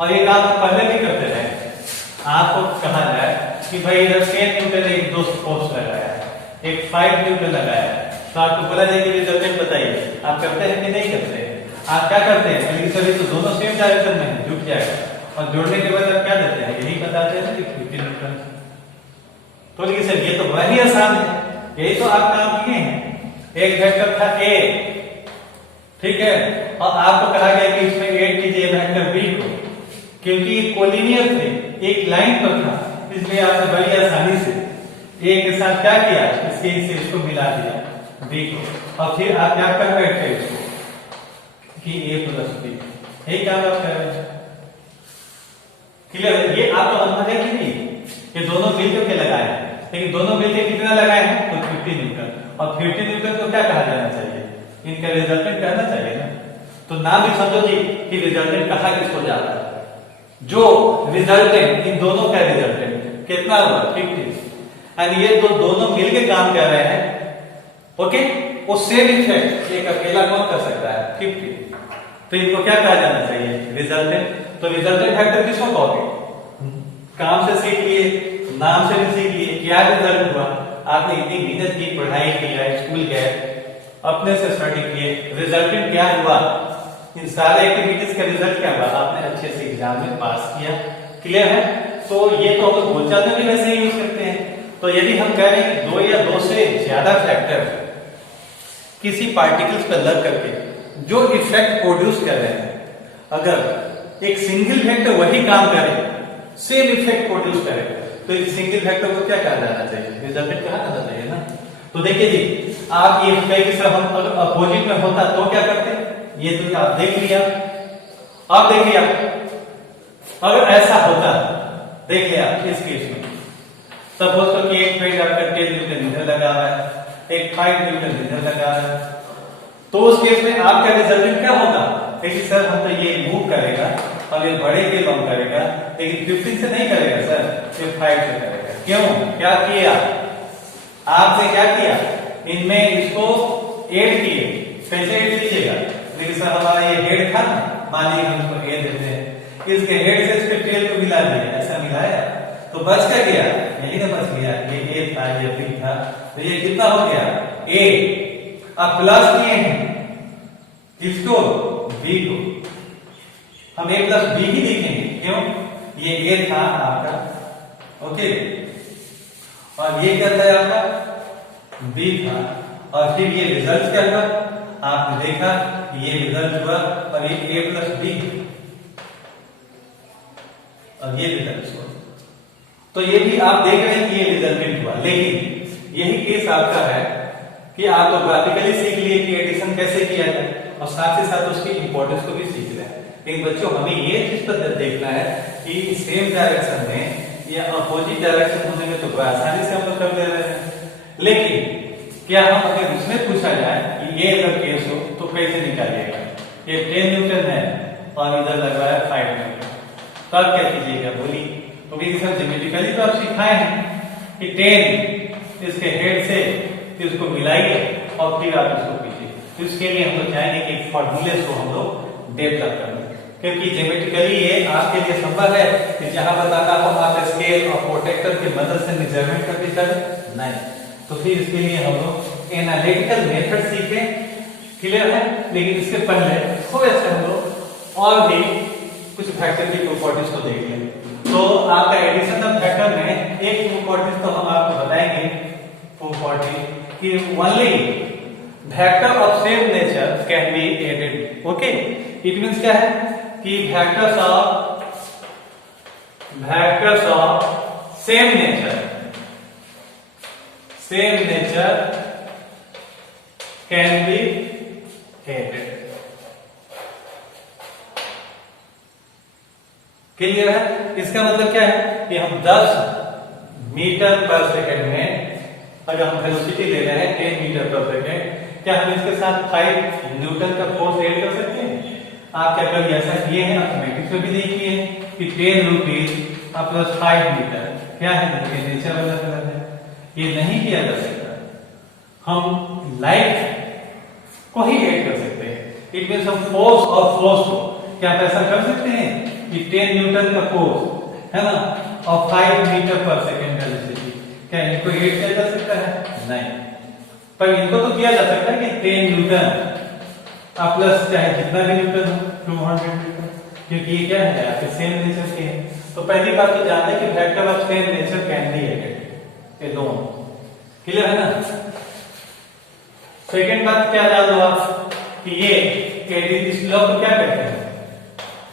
और ये काम पहले भी करते रहे। आपको कहा जाए कि भाई इधर 10 न्यूटन एक दो फोर्स लगाया है, एक 5 न्यूटन लगाया है, तो आपको बोला जाए कि रिजल्टेंट बताइए। आप करते हैं कि नहीं करते? आप क्या करते हैं? लेकिन सभी तो दोनों सेम डायरेक्शन में जुट जाएगा, और जोड़ने के बाद आप क्या देते हैं? यही बताते हैं कि 15 न्यूटन। तो लेकिन सर ये तो बड़ा ही आसान है, यही तो आप काम किए हैं। एक वेक्टर था A, ठीक है, और आपको कहा गया कि इसमें ऐड कीजिए वेक्टर B को, क्योंकि ये कोलिनियर थे, एक लाइन पर था, इसलिए आपने बड़ी आसानी से A के साथ क्या किया? इसको मिला दिया B को, और फिर आप क्या कर बैठे इसको कि A प्लस B, यही काम आप कर रहे हैं। क्लियर है? ये आपको अनुभव है कि नहीं? ये दोनों मिलकर के लगाए हैं, लेकिन दोनों मिलकर कितना लगाए हैं? तो 50 न्यूटन, और 50 न्यूटन को क्या कहा जाना चाहिए? इनका रिजल्टेंट कहना चाहिए ना। तो नाम भी समझो जी कि रिजल्टेंट कहा किसको जाता है? जो रिजल्टेंट, इन दोनों का रिजल्टेंट कितना हुआ? 50। एंड ये दोनों मिलके काम कर रहे हैं, ओके, वो सेम इफेक्ट एक अकेला कौन कर सकता है? 50। तो इनको क्या कहा जाना चाहिए? रिजल्टेंट। तो रिजल्टेंट फैक्टर किसको कहोगे? काम से सीख लिए, नाम से भी सीख लिए, क्या रिजल्ट हुआ? आपने इतनी मेहनत की, पढ़ाई की, स्कूल गए, अपने से स्टडी किए, रिजल्टेंट क्या हुआ? इन सारे एक्टिविटीज का रिजल्ट क्या हुआ? आपने अच्छे से एग्जाम में पास किया। क्लियर है? तो ये तो हम बोलचाल में भी वैसे ही यूज करते हैं। तो यदि हम कह रहे हैं 2 या 2 से ज्यादा फैक्टर किसी पार्टिकल्स पर लग करके जो इफेक्ट प्रोड्यूस कर रहे हैं, अगर एक सिंगल फैक्टर वही काम करे, सेम इफेक्ट प्रोड्यूस करे, तो इस सिंगल फैक्टर को क्या कहा जाना चाहिए? रिजल्टेंट कहा जाना चाहिए ना। तो देखिए जी, आप ये कहेंगे सर हम अगर अपोजिट में होता तो क्या करते, ये तो आप देख लिया, आप देख लिया अगर ऐसा होता, देख लिया इस केस में सपोज तो कि एक पेज आपका 10 न्यूटन इधर लगा हुआ है, एक 5 न्यूटन इधर लगा हुआ है, तो उस केस में आपका रिजल्टेंट क्या होगा, देखिए सर हम तो ये मूव करेगा और ये बड़े के लॉन्ग करेगा, लेकिन 15 से नहीं करेगा सर, ये 5 से करेगा। क्यों, क्या किया आपने, क्या किया, इनमें इसको ऐड किए, कैसे ऐड कीजिएगा, देखिए सर हमारा ये हेड था, मान लीजिए हम इसको ए देते हैं, इसके हेड से इसके टेल को मिला दिया, ऐसा मिलाया तो बच क्या गया, यही ना बच गया, ये ए था ये बी था, तो ये कितना हो गया ए, अब प्लस किए हैं किसको, बी को, हम ए प्लस बी ही लिखेंगे, क्यों, ये ए था आपका, ओके, और ये क्या था आपका बी था, और फिर ये रिजल्ट क्या हुआ, आपने देखा ये रिजल्ट हुआ, और ये ए प्लस बी और ये रिजल्ट हुआ, तो ये भी आप देख रहे हैं कि ये रिजल्टेंट हुआ। लेकिन यही केस आपका है कि आप तो ग्राफिकली सीख लिए कि एडिशन कैसे किया जाए और साथ ही साथ उसकी इंपॉर्टेंस को भी सीख रहे हैं, लेकिन बच्चों हमें ये चीज पर देखना है कि सेम डायरेक्शन में या अपोजिट डायरेक्शन होने में तो आसानी से हम लोग कर ले रहे हैं, लेकिन क्या हम अगर इसमें पूछा जाए कि ये अगर केस हो तो कैसे निकालिएगा, ये 10 न्यूटन है और इधर लग रहा है 5 न्यूटन, तब क्या कीजिएगा बोलिए, क्योंकि सर ज्योमेट्रिकली तो आप सिखाए हैं कि 10 इसके हेड से इसको मिलाइए और फिर आप इसको कीजिए, तो इसके लिए हम लोग चाहेंगे कि फॉर्मूले को हम लोग डेवलप करें, क्योंकि ज्योमेट्रिकली ये आपके लिए संभव है कि जहां बताना हो आप स्केल और प्रोटेक्टर की मदद से मेजरमेंट करके करें, नहीं तो फिर इसके लिए हम लोग एनालिटिकल मेथड सीखें, क्लियर है, लेकिन इसके पहले थोड़े से हम लोग और भी कुछ फैक्टर की प्रॉपर्टीज को देख लें। तो आपका एडिशन ऑफ फैक्टर में एक प्रॉपर्टी तो हम आपको बताएंगे प्रॉपर्टी कि only factor of same nature can be added, okay, it means क्या है कि factors of same nature can be added, clear है, इसका मतलब क्या है कि हम 10 मीटर पर सेकंड में अगर हम वेलोसिटी ले रहे हैं 10 मीटर पर सेकंड, क्या हम इसके साथ 5 न्यूटन का फोर्स ऐड कर सकते हैं, आप क्या करिए ऐसा किए हैं, मैथमेटिक्स में भी नहीं किए हैं कि 10 रुपीज प्लस 5 मीटर क्या है, नेचर वाला कलर है, ये नहीं किया जा सकता, हम लाइट को ही ऐड कर सकते हैं, इट मींस हम फोर्स और फोर्स को क्या आप ऐसा कर सकते हैं कि 10 न्यूटन का फोर्स है ना और 5 मीटर पर सेकंड वेलोसिटी, क्या इनको ऐड किया जा सकता है, नहीं, पर इनको तो किया जा सकता है कि 10 न्यूटन प्लस चाहे जितना भी न्यूटन हो 200 न्यूटन, क्योंकि ये क्या है आपके सेम नेचर के हैं, तो पहली बात तो जानते हैं कि factor of same nature can be added, ये दोनों क्लियर है ना। सेकंड बात क्या जान लो आप कि ये इस लॉ को क्या कहते हैं,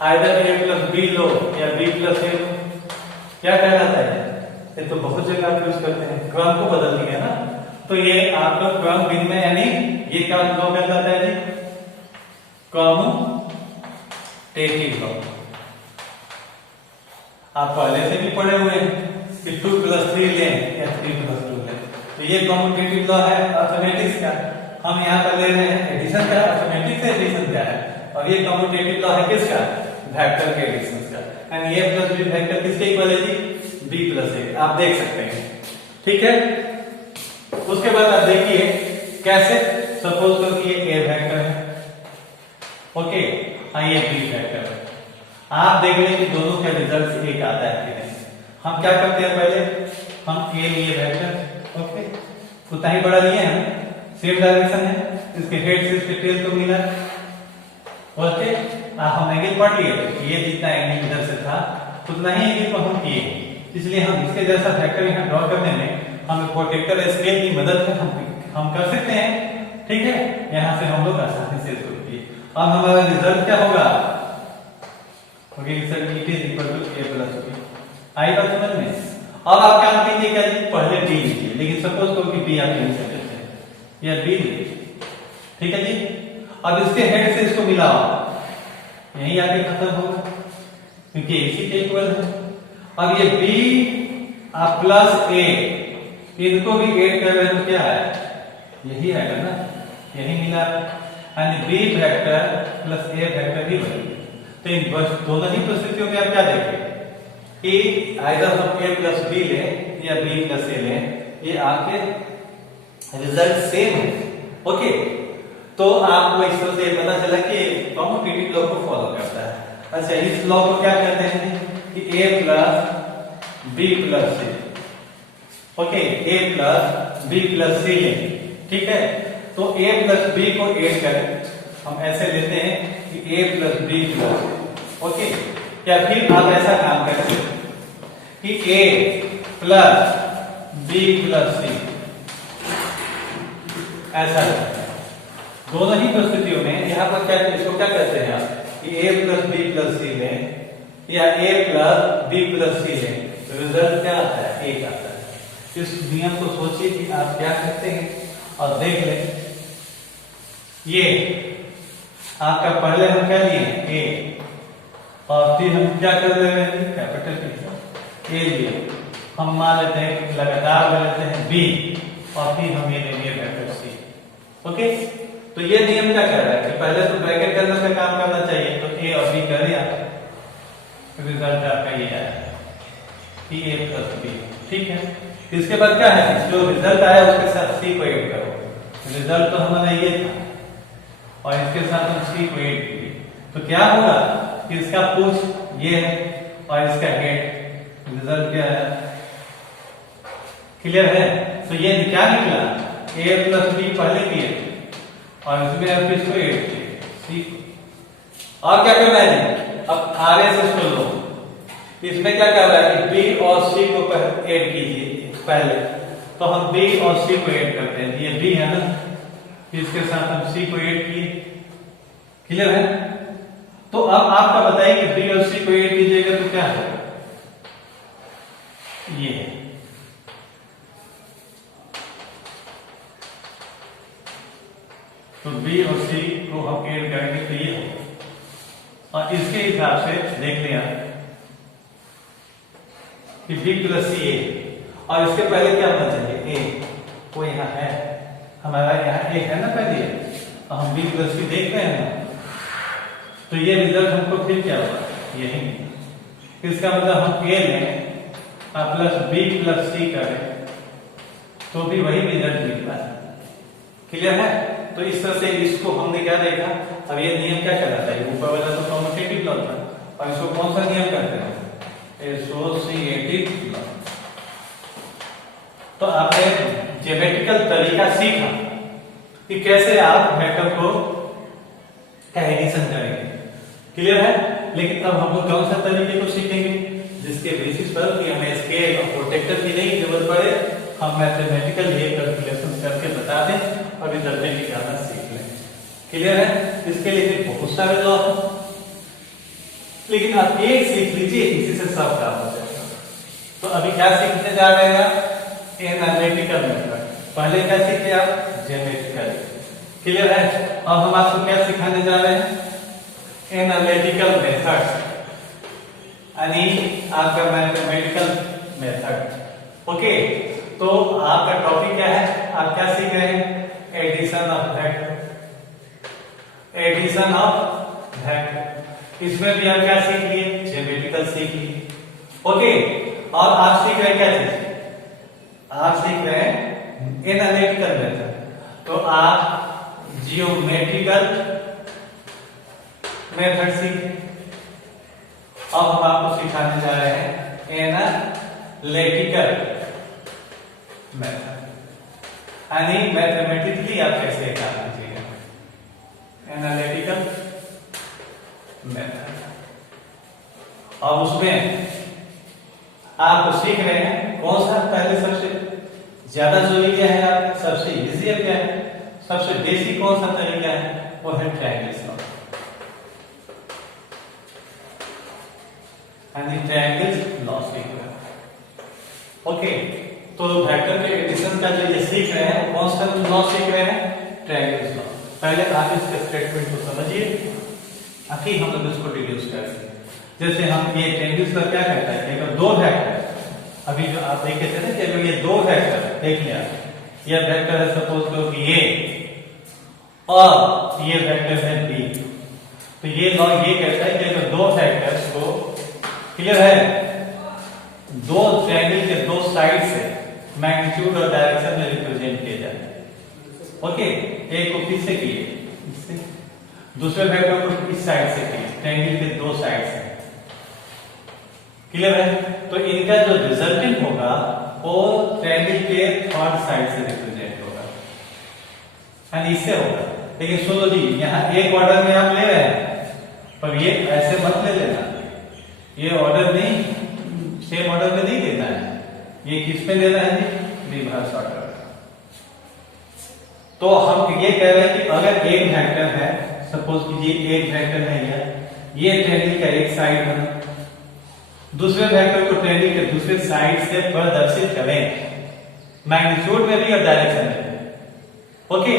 आइदर a प्लस बी लो या b प्लस a लो, क्या कहलाता है, ये तो बहुत जगह आप यूज करते हैं, क्रम को बदल दिया ना, तो ये आपका क्रम विनिमय यानी ये क्या लॉ कहलाता है जी, कम्यूटेटिव लॉ, आप पहले से भी पढ़े हुए हैं कि 2 प्लस 3 लें या 3 प्लस 2 लें, तो ये कम्यूटेटिव लॉ है अर्थमेटिक्स का, हम यहाँ पर ले रहे हैं एडिशन का, अर्थमेटिक्स से एडिशन का है, और ये कम्यूटेटिव लॉ है किसका, वेक्टर के एडिशन का, यानी a प्लस b वेक्टर किसके इक्वल है जी, b प्लस a, आप देख सकते हैं, ठीक है। उसके बाद आप देखिए कैसे, सपोज करो कि ये a वेक्टर है, ओके, ये b वेक्टर है, आप देख लें कि दोनों का रिजल्ट एक आता है कि नहीं, हम क्या करते हैं पहले हम a लिए वेक्टर, ओके, उतना ही बड़ा लिए हैं, सेम डायरेक्शन है, इसके हेड से इसके टेल को मिला, ओके, हम एंगल पढ़ लिए, ये जितना एंगल इधर से था उतना ही एंगल को हम किए, इसलिए हम इसके जैसा वेक्टर यहाँ ड्रॉ करने में हम प्रोटेक्टर स्केल की मदद से हम कर सकते हैं, ठीक है, यहाँ से हम लोग आसानी से इसको किए, अब हमारा रिजल्ट क्या होगा, okay sir, it is equal to a plus b, आई बात समझ में। अब आप क्या कीजिए, क्या जी पहले b लीजिए, लेकिन सपोज करो कि b आप नहीं कर सकते, या बी ले, ठीक है जी। अब इसके हेड से इसको मिलाओ, यही आके खत्म होगा क्योंकि इसी के इक्वल है। अब ये बी प्लस ए, इनको भी ऐड कर रहे हैं तो क्या है, यही आएगा ना, यही मिला। यानी बी वेक्टर प्लस ए वेक्टर भी वही। तो इन दोनों ही परिस्थितियों में आप क्या देखें कि आइदर हम ए प्लस बी लें या बी प्लस ए लें, ये आपके रिजल्ट सेम है। ओके, तो आपको इस तरह से पता चला कि कॉम्पिटिटिव लॉ को फॉलो करता है। अच्छा, इस लॉ को क्या कहते हैं कि ए प्लस बी प्लस सी। ओके, ए प्लस बी प्लस सी लें, ठीक है। तो ए प्लस बी को ऐड करें, हम ऐसे लेते हैं कि ए प्लस बी प्लस, ओके। या फिर आप ऐसा काम करें कि ए प्लस बी प्लस सी, ऐसा दोनों ही परिस्थितियों में यहाँ पर क्या, इसको क्या कहते हैं आप कि ए प्लस बी प्लस सी लें या ए प्लस बी प्लस सी लें, तो रिजल्ट क्या आता है, एक आता है। इस नियम को सोचिए कि आप क्या करते हैं और देख लें। ये आपका पहले हम क्या लिए ए, और फिर हम क्या कर रहे हैं कैपिटल ए लिए, हम मान लेते हैं लगातार ले लेते हैं बी, और फिर हम ये लेंगे वेक्टर सी। ओके, तो ये नियम क्या कह रहा है कि पहले तो ब्रैकेट करने का काम करना चाहिए, तो ए और बी करें आप, रिजल्ट आपका ये आया कि ए प्लस बी, ठीक है। इसके बाद क्या है, जो रिजल्ट आया उसके साथ सी को ऐड करो। रिजल्ट तो हमारा ये था और इसके साथ हम सी को ऐड किए, तो क्या होगा कि इसका पूछ ये है और इसका हेड, रिजल्ट क्या है, क्लियर है। तो ये क्या निकला, ए प्लस बी पहले किए और इसमें अब इसको ऐड किए सी को। और क्या करना है, अब आर एस इसको लो, इसमें क्या कर रहा है कि बी और सी को ऐड कीजिए पहले, तो हम बी और सी को ऐड करते हैं, ये बी है ना, इसके साथ हम सी को ऐड किए, क्लियर है। तो अब आपका बताइए कि बी और सी को ऐड कीजिएगा तो क्या होगा, ये है। तो बी और सी को हम ऐड करेंगे तो ये होगा, और इसके हिसाब से देख लिया कि बी प्लस सी ए, और इसके पहले क्या होना चाहिए, ए, वो यहाँ है हमारा, यहाँ ए है ना पहले, तो हम बी प्लस सी देख रहे हैं, तो ये रिजल्ट हमको फिर क्या होगा, यही। इसका मतलब हम ए लें प्लस बी प्लस सी करें तो भी वही रिजल्ट मिलता है, क्लियर है। तो इस तरह से इसको हमने क्या देखा, अब ये नियम क्या कहलाता है, ऊपर वाला तो कॉम्पिटिटिव लॉ था, और इसको कौन सा नियम कहते हैं, एसोसिएटिव लॉ। तो आपने ज्योमेट्रिकल तरीका सीखा कि कैसे आप वेक्टर को एडिशन करेंगे, क्लियर है। लेकिन अब हम लोग कौन सा तरीके को सीखेंगे, जिसके बेसिस पर कि हमें स्केल और प्रोटेक्टर की नहीं जरूरत पड़े, हम मैथमेटिकल ये कैलकुलेशन करके बता दें और रिजल्ट निकालना सीख लें, क्लियर है। इसके लिए बहुत सारे लॉ हैं, लेकिन आप एक सीख लीजिए, इसी से सब काम हो जाएगा। तो अभी क्या सीखने जा रहे हैं आप, एनालिटिकल मेथड। पहले क्या सीखे आप, ज्योमेट्रिकल, क्लियर है। अब हम आपको क्या सिखाने जा रहे हैं, एनालिटिकल मेथड, यानी आपका मैथमेटिकल मेथड। ओके, तो आपका टॉपिक क्या है, आप क्या सीख रहे हैं, addition of vector, addition of vector. इसमें भी आप क्या सीख लिए, ज्योमेट्रिकल सीख लिए, ओके। और आप सीख रहे हैं क्या चीज, आप सीख रहे हैं एनालिटिकल मेथड, तो आप जियोमेट्रिकल मेथड सीख। अब हम आपको सिखाने जा रहे हैं एनालिटिकल मेथड, यानी मैथमेटिकली आप कैसे काम कीजिएगा, एनालिटिकल मेथड। और उसमें आप सीख रहे हैं कौन सा पहले सबसे ज्यादा जरूरी क्या है, आप सबसे इजी क्या है, सबसे बेसिक कौन सा तरीका है, वो है ट्रायंगल्स लॉ, यानी ट्रायंगल्स लॉ सीख रहे हैं। ओके, तो वेक्टर के एडिशन का जो ये सीख रहे हैं, कौन सा लॉ सीख रहे हैं, पहले आप इसके स्टेटमेंट को समझिए, आखिर हम लोग इसको डिड्यूस करेंगे। जैसे हम ये ट्रायंगल्स का क्या कहता है कि अगर दो वेक्टर, अभी जो आप देखे थे ना कि अगर ये दो वेक्टर देख लिया, ये वेक्टर है सपोज करो कि ये और ये वेक्टर है बी, तो ये लॉ ये कहता है कि अगर दो वेक्टर्स को, क्लियर है, दो ट्रायंगल के दो साइड से मैग्नीट्यूड और डायरेक्शन में रिप्रेजेंट किए जाते हैं। ओके, एक को किससे किए, इससे, दूसरे वेक्टर को इस साइड से किए, ट्रायंगल के दो साइड से, क्लियर है। तो इनका जो रिजल्टेंट होगा वो ट्रायंगल के थर्ड साइड से रिप्रेजेंट होगा, यानी इससे होगा। लेकिन सुनो जी, यहाँ एक ऑर्डर में आप ले रहे हैं, पर ये ऐसे मत ले लेना, ये ऑर्डर नहीं, सेम ऑर्डर में नहीं लेना है, ये किस में लेना है जी, रिवर्स ऑर्डर। तो हम ये कह रहे हैं कि अगर एक वेक्टर है, सपोज कीजिए एक वेक्टर है, ये ट्रायंगल का एक साइड है, दूसरे वेक्टर को ट्रायंगल के दूसरे साइड से प्रदर्शित करें, मैग्नीट्यूड में भी और डायरेक्शन में भी। ओके,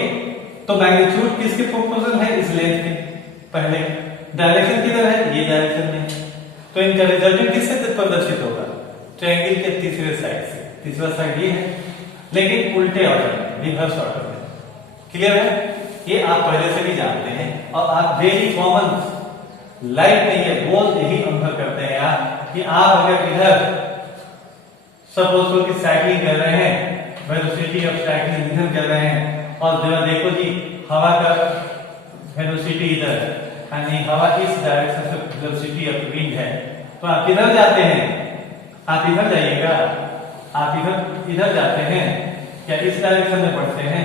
तो मैग्नीट्यूड किसके प्रोपोर्शनल है, इस लेंथ के, पहले डायरेक्शन किधर है, ये डायरेक्शन में, तो इनका रिजल्टेंट किससे प्रदर्शित होगा, ट्रायंगल के तीसरे साइड से, तीसरा साइड ये है, लेकिन उल्टे ऑर्डर में, रिवर्स ऑर्डर में, क्लियर है। ये आप पहले से भी जानते हैं और आप वेरी कॉमन लाइफ में ये बोल यही अनुभव करते हैं आप कि आप अगर इधर सपोज करो कि साइकिलिंग कर रहे हैं, वेलोसिटी ऑफ साइकिलिंग इधर कर रहे हैं, और जरा देखो जी हवा का वेलोसिटी इधर, यानी हवा इस डायरेक्शन से वेलोसिटी ऑफ विंड है, तो आप किधर जाते हैं, आप इधर जाइएगा, आप इधर जाते हैं, क्या इस डायरेक्शन में बढ़ते हैं,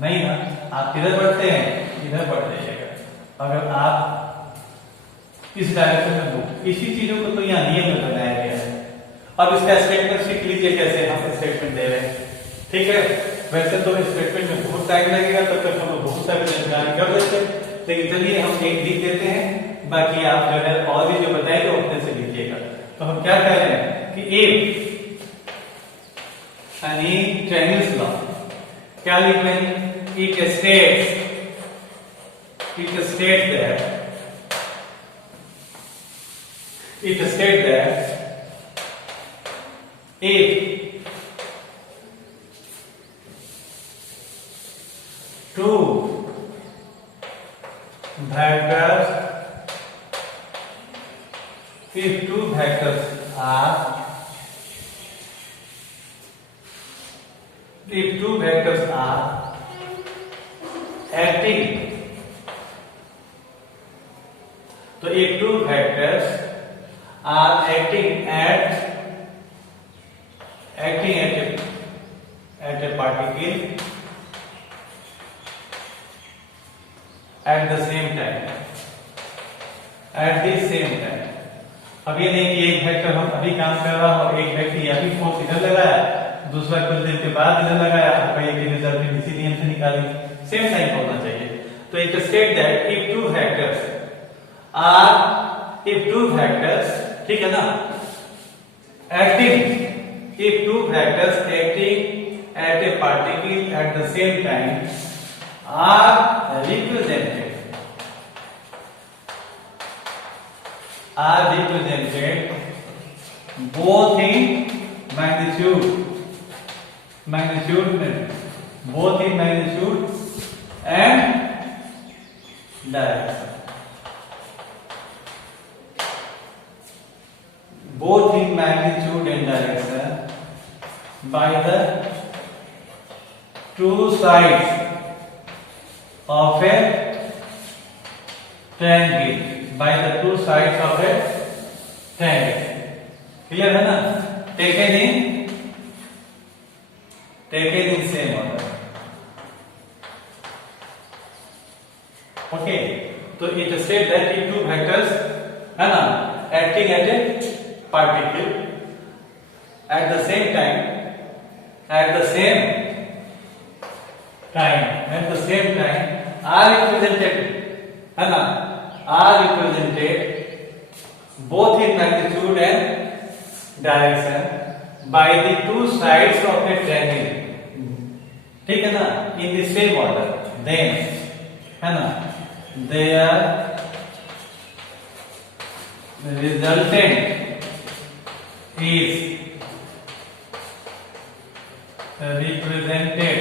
नहीं ना, आप किधर बढ़ते हैं, इधर बढ़ जाइएगा। अगर आप इस डायरेक्शन में मूव, इसी चीजों को तो यहाँ नियम में बनाया गया है। अब इसका स्टेटमेंट सीख लीजिए कैसे हम स्टेटमेंट दे रहे हैं, ठीक है। वैसे तो स्टेटमेंट में बहुत टाइम लगेगा, तब तक हम लोग बहुत सारी जानकारी कर लेते हैं, लेकिन चलिए हम एक लिख देते हैं, बाकी आप जो है और भी जो बताएंगे अपने से लिखिएगा। तो हम क्या कह रहे हैं कि इफ यानी ट्रायंगल्स लॉ, क्या लिख रहे हैं, it states that if two vectors are acting, तो if two vectors are acting at a particle at the same time, अब ये नहीं कि एक वेक्टर हम अभी काम कर रहा हो, एक वेक्टर अभी फोर्स इधर लगाया, दूसरा कुछ देर के बाद इधर लगाया, आपका ये रिजल्ट इसी नियम से निकालेंगे, सेम टाइम होना चाहिए। तो it states that if two vectors, ठीक है ना, if two vectors acting at a particle at the same time are represented both in magnitude and direction, both in magnitude and direction by the two sides of a triangle, clear है ना, taken in same order, okay. तो it states that if two vectors है ना acting at a particle at the same time are represented, है ना, are represented both in magnitude and direction by the two sides of a triangle, ठीक है ना, in the same order, then है ना, there resultant is represented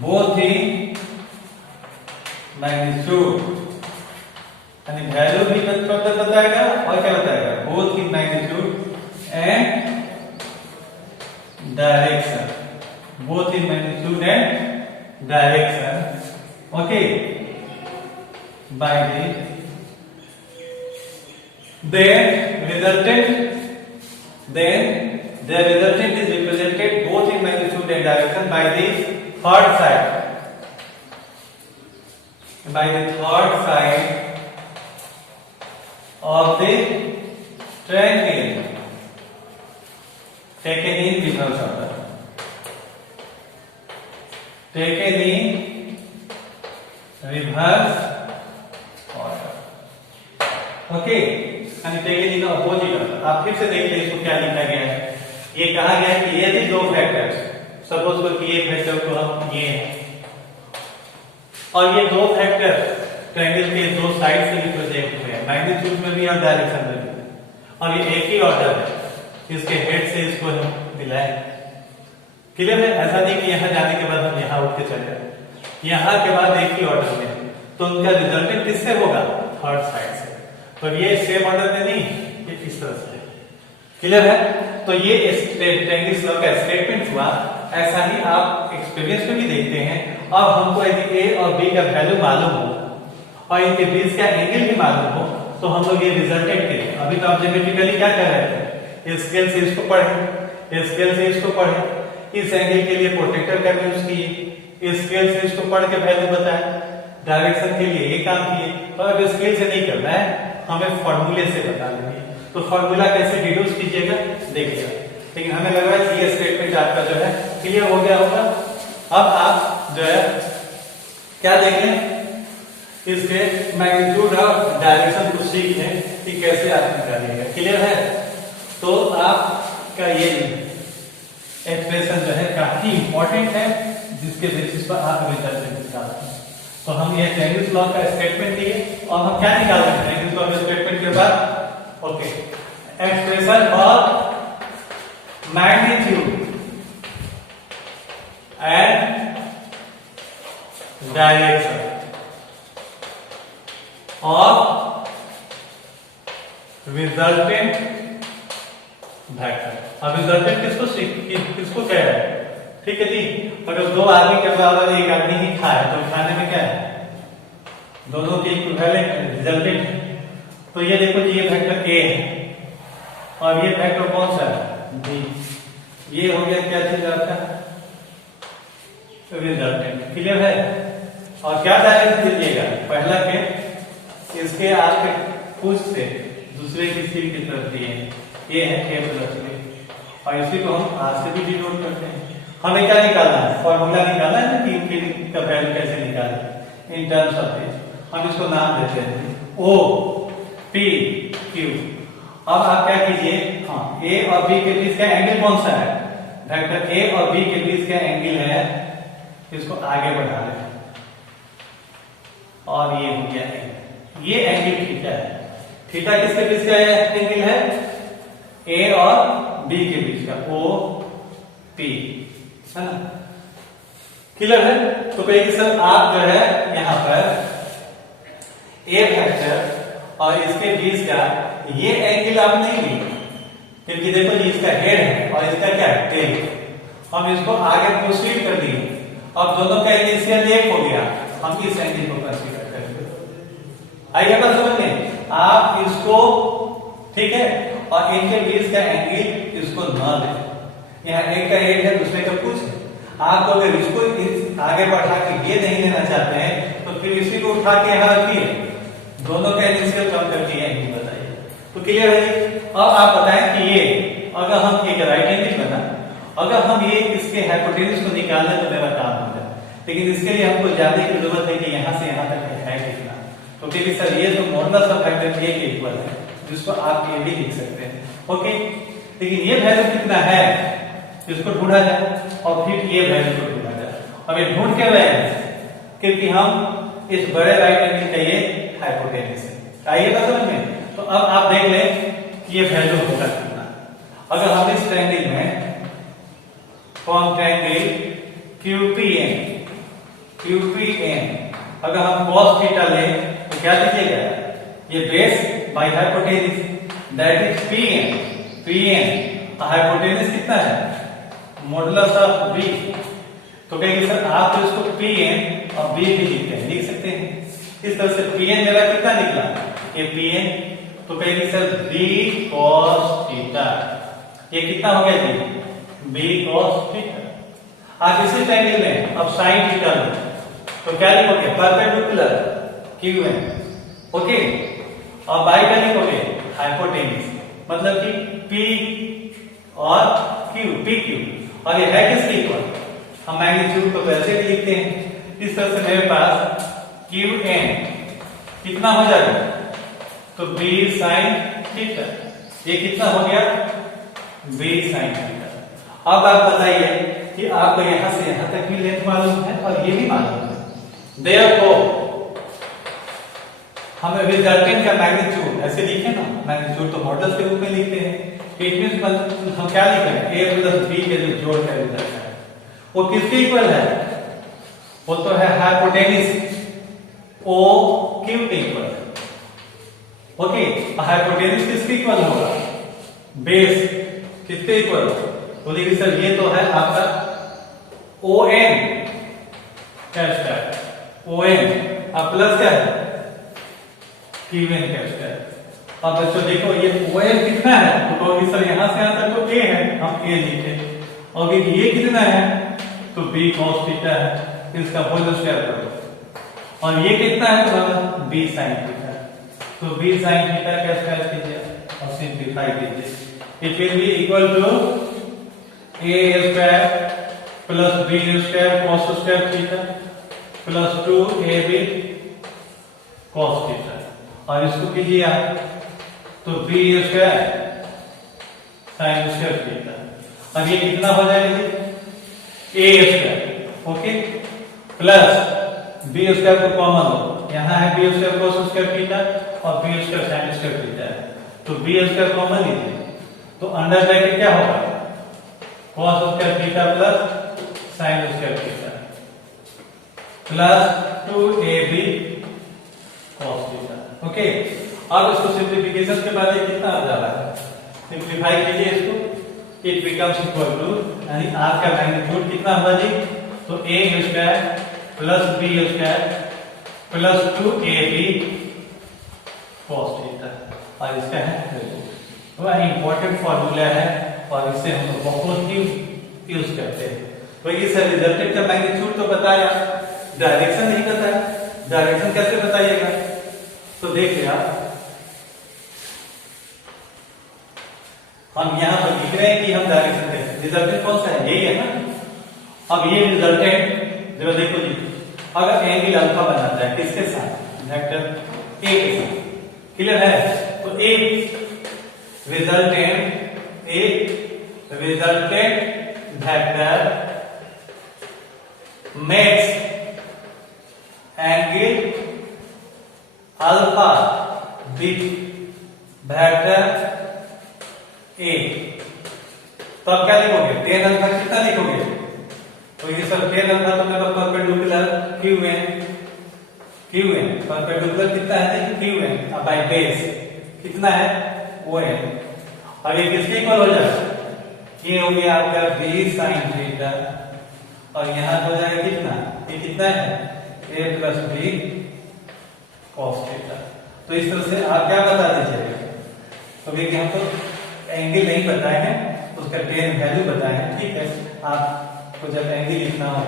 both in magnitude, यानी value भी बताएगा और क्या बताएगा, both in magnitude and direction, both in magnitude and direction, okay, by the resultant is represented both in magnitude and direction by the third side of the triangle taken in reverse order, okay, यानी taken in opposite. आप फिर से देख लीजिए इसको क्या लिखा गया है। ये कहा गया है कि यदि दो फैक्टर्स, सपोज को कि ये फैक्टर को हम ये और ये दो फैक्टर ट्रायंगल के दो साइड से भी प्रोजेक्ट हुए हैं, मैग्नीट्यूड में भी और डायरेक्शन में भी, और ये एक ही ऑर्डर है, इसके हेड से इसको मिलाए। क्लियर है? ऐसा नहीं कि यहाँ जाने के बाद हम यहाँ उठ के चले जाए, यहाँ के बाद एक ही ऑर्डर में, तो उनका रिजल्टेंट किससे होगा, थर्ड साइड से। तो ये सेम ऑर्डर में नहीं, ये इस तरह से। क्लियर है? तो ये ट्रायंगल्स लॉ का स्टेटमेंट हुआ। ऐसा ही आप एक्सपीरियंस में भी देखते हैं। अब हमको यदि ए और बी का वैल्यू मालूम हो और इनके बीच का एंगल भी मालूम हो, तो हम लोग ये रिजल्टेंट के लिए अभी तो आप ज्योमेट्रिकली क्या कर रहे थे, स्केल से इसको पढ़े, स्केल से इसको पढ़े, इस एंगल के लिए प्रोटेक्टर का यूज किए, स्केल से इसको पढ़ के वैल्यू बताए, डायरेक्शन के लिए ये काम किए। तो अब स्केल से नहीं करना है, हमें फॉर्मूले से बता देंगे। तो फॉर्मूला कैसे डिड्यूस कीजिएगा देखिएगा। लेकिन हमें लग रहा है कि ये स्टेटमेंट आपका जो है क्लियर हो गया होगा। अब आप जो है क्या देखें, इसके मैग्नीट्यूड और डायरेक्शन को सीख लें कि कैसे आप निकालिएगा। क्लियर है? तो आपका ये एक्सप्रेशन जो है काफी इंपॉर्टेंट है, जिसके बेसिस पर आप रिजल्ट निकालते हैं। तो हम ये ट्रायंगल्स लॉ का स्टेटमेंट दिए और हम क्या निकाल रहे हैं ट्रायंगल्स लॉ के स्टेटमेंट के बाद, okay, expression of magnitude and direction of resultant vector. अब रिजल्टेंट किसको कह रहा है? ठीक है जी। अगर दो आदमी के बराबर एक आदमी ही खाए तो खाने में क्या है, दोनों के इक्विवेलेंट रिजल्टेंट है। तो ये देखो जी, ये वेक्टर ए है और ये वेक्टर कौन सा है, बी। ये हो गया क्या चीज आपका रिजल्टेंट। क्लियर है? और क्या डायरेक्शन दीजिएगा, पहला के इसके आपके पूछ से दूसरे की सिर की तरफ दिए, ये है ए प्लस बी, और इसी को हम आर से भी डिनोट करते हैं। हमें क्या निकालना है, फॉर्मूला निकालना है कि इनकी का वैल्यू कैसे निकालें इन टर्म्स ऑफ दिस। हम इसको नाम देते हैं ओ पी क्यू। अब आप क्या कीजिए, हाँ, ए और बी के बीच का एंगल कौन सा है, वेक्टर ए और बी के बीच का एंगल है, इसको आगे बढ़ा लें और ये हो गया एंगल, ये एंगल थीटा है। थीटा किसके बीच का एंगल है, ए और बी के बीच का, ओ पी, है ना। क्लियर है? तो कहिए सर आप जो है यहां पर ए फैक्टर और इसके बीच का ये एंगल आप नहीं ली, क्योंकि देखो जी इसका हेड है और इसका क्या है, टेल। हम इसको आगे प्रोसीड कर दिए, अब दोनों का इनिशियल एक हो गया, हम इस एंगल को कंसीडर करेंगे। आइए बात समझ में, आप इसको ठीक है, और इनके बीच का एंगल इसको न लें। यहाँ एक का हेड है, दूसरे का कुछ है। आप अगर इसको आगे बढ़ा के ये नहीं लेना चाहते हैं तो फिर इसी को उठा के यहाँ रखिए, दोनों का इनिशियल कम करके एंगल बताइए। तो क्लियर है? अब आप बताएं कि ये अगर हम एक राइट एंगल बना, अगर हम ये इसके हाइपोटेन्यूज को निकालना तो मेरा काम हो जाए, लेकिन इसके लिए हमको जानने की जरूरत है कि यहाँ से यहाँ तक है कितना। तो क्योंकि सर ये तो मॉडुलस ऑफ फैक्टर ए के इक्वल है, जिसको आप ये भी लिख सकते हैं, ओके। लेकिन ये वैल्यू कितना है इसको ढूंढा जाए और फिर ये वैल्यू को ढूंढा जाए, अब ये ढूंढ के रहे हैं क्योंकि हम इस बड़े राइट एंगल का ये हाइपोटेन्यूज है। आइए बात समझ में। तो अब आप देख लें कि ये वैल्यू होगा कितना। अगर हम इस ट्रायंगल में फॉर्म ट्रायंगल QPN अगर हम cos थीटा लें तो क्या दीजिएगा, ये base by hypotenuse that is PN hypotenuse कितना है, मॉडुलस ऑफ B। तो कहेंगे सर आप तो इसको PN और B भी लिख सकते हैं। इस तरह से PN मेरा कितना निकला, ये PN। तो कहेंगे सर B cos थीटा, ये कितना हो गया जी, B cos थीटा। आप इसी ट्रायंगल में अब sin थीटा लो तो क्या लिखोगे, परपेंडिकुलर QN, ओके। और बाई का लिखोगे हाइपोटेन्यूज, मतलब कि P और PQ, और ये है किसके इक्वल, हम मैग्नीट्यूड को वैसे भी लिखते हैं। इस तरह से मेरे पास QN कितना हो जाएगा, तो B sin थीटा, ये कितना हो गया, B sin थीटा। अब आप बताइए कि आपको यहां से यहां तक भी लेंथ मालूम है और ये भी मालूम है, देयरफॉर हमें रिजल्टेंट का मैग्नीट्यूड ऐसे लिखे ना, मैग्नीट्यूड तो मॉडल्स के रूप में लिखते हैं। इट मींस हम क्या लिख रहे हैं, A प्लस B के जो जोड़ का रिजल्ट है वो किसके इक्वल है, वो तो है हाइपोटेन्यूज OQ के इक्वल है, ओके। हाइपोटेन्यूज किसके इक्वल होगा, बेस किसके इक्वल, तो देखिए सर ये तो है आपका ON कैस्टर, ON अब प्लस क्या है QN कैस्टर। अब बच्चों देखो ये ON कितना है, तो कहोगे सर यहां से यहां तक तो A है, हम A लिखे, और ये कितना है, तो B cos थीटा है, इसका होल स्क्वायर करो, और ये कितना है तो B sin थीटा, तो B sin थीटा का स्क्वायर कीजिए और सिंपलीफाई कीजिए, it will be equal to A square plus B square cos square theta plus 2AB cos theta, और इसको कीजिए आप तो B square sin square theta, अब ये कितना हो जाएगा A square, okay, plus B square को कॉमन लो, यहाँ है B square cos square theta और B square sin square theta है, तो B स्क्वायर कॉमन लीजिए, तो अंडर ब्रैकेट क्या होगा, cos square theta plus sin square theta plus 2AB cos theta, okay. अब इसको सिंप्लीफिकेशन के बाद ये कितना आ जा रहा है, सिंप्लीफाई कीजिए इसको, इट बिकम्स इक्वल टू, यानी r का मैग्नीट्यूड कितना होगा जी, तो A square plus B square plus 2AB cos theta, और इसका है वह इंपॉर्टेंट फॉर्मूला है और इसे हम बहुत ही यूज करते हैं। तो ये सर रिजल्टेंट का मैग्नीट्यूड तो बताया, डायरेक्शन नहीं बताया, डायरेक्शन कैसे बताइएगा, तो देखिए आप हम यहां पर लिख रहे हैं कि हम डायरेक्शन कैसे, रिजल्टेंट कौन सा है, यही है ना। अब ये रिजल्टेंट जब देखो जी, अगर एंगल अल्फा बनाता है किसके साथ, वेक्टर A के साथ, क्लियर है, तो एक resultant vector makes angle alpha with vector A, तो अब क्या लिखोगे, tan अल्फा कितना लिखोगे, तो ये सब tan अल्फा तो मेरा परपेंडिकुलर QN परपेंडिकुलर कितना है, QN अब बाय बेस कितना है ON, अब ये किसके इक्वल हो जाएगा, ये हो गया आपका B sin थीटा, और यहां हो जाएगा कितना, ये कितना है A plus B cos theta. तो इस तरह से आप क्या बता दीजिएगा, तो देखिए हम तो एंगल नहीं बताए हैं, उसका tan वैल्यू बताए हैं, ठीक है। आपको जब एंगल लिखना हो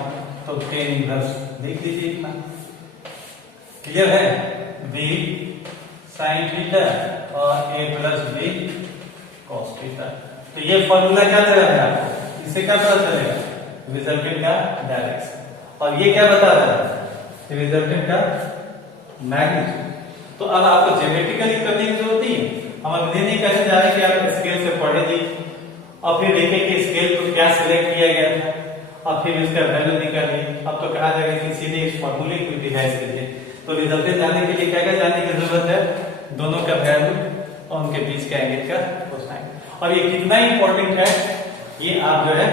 तो tan इनवर्स लिख दीजिए, इतना क्लियर है, B sin थीटा और A plus B cos theta. तो ये फॉर्मूला क्या दे रहा है आपको, इससे क्या पता चलेगा, रिजल्टेंट का डायरेक्शन, और ये क्या बता रहा है, रिजल्टेंट का मैग्नीट्यूड। तो अब आपको ज्योमेट्रिकली करने की जरूरत नहीं है, हम अब नहीं कहने जा रहे कि आप स्केल से पढ़े जी और फिर देखें कि स्केल को क्या सिलेक्ट किया गया था, और फिर इसका वैल्यू निकालिए। अब तो कहा जाएगा कि सीधे इस फॉर्मूले को डिवाइड कीजिए। तो रिजल्टेंट जानने के लिए क्या क्या जानने की जरूरत है, दोनों का वैल्यू और उनके बीच का एंगल का कोसाइन। और ये कितना इंपॉर्टेंट है ये आप जो है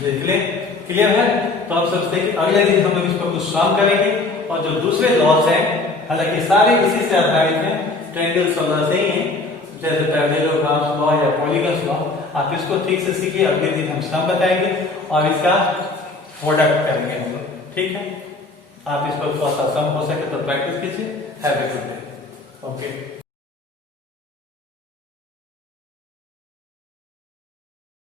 देख ले। क्लियर है? तो आप सोचते हैं कि अगले दिन हम लोग इसको कुछ सॉल्व करेंगे और जो दूसरे लॉस हैं, हालांकि सारे इसी से आधारित हैं, ट्रायंगल सॉल्वर से ही हैं, जैसे पैरेललोग्राम्स लॉ या पॉलीगन्स लॉ। आप इसको ठीक से सीखिए, अगले दिन हम सम बताएंगे और इसका प्रोडक्ट करेंगे हम लोग। ठीक है? आप इस पर थोड़ा सा सम हो सके तो प्रैक्टिस कीजिए। Have a good day. Okay.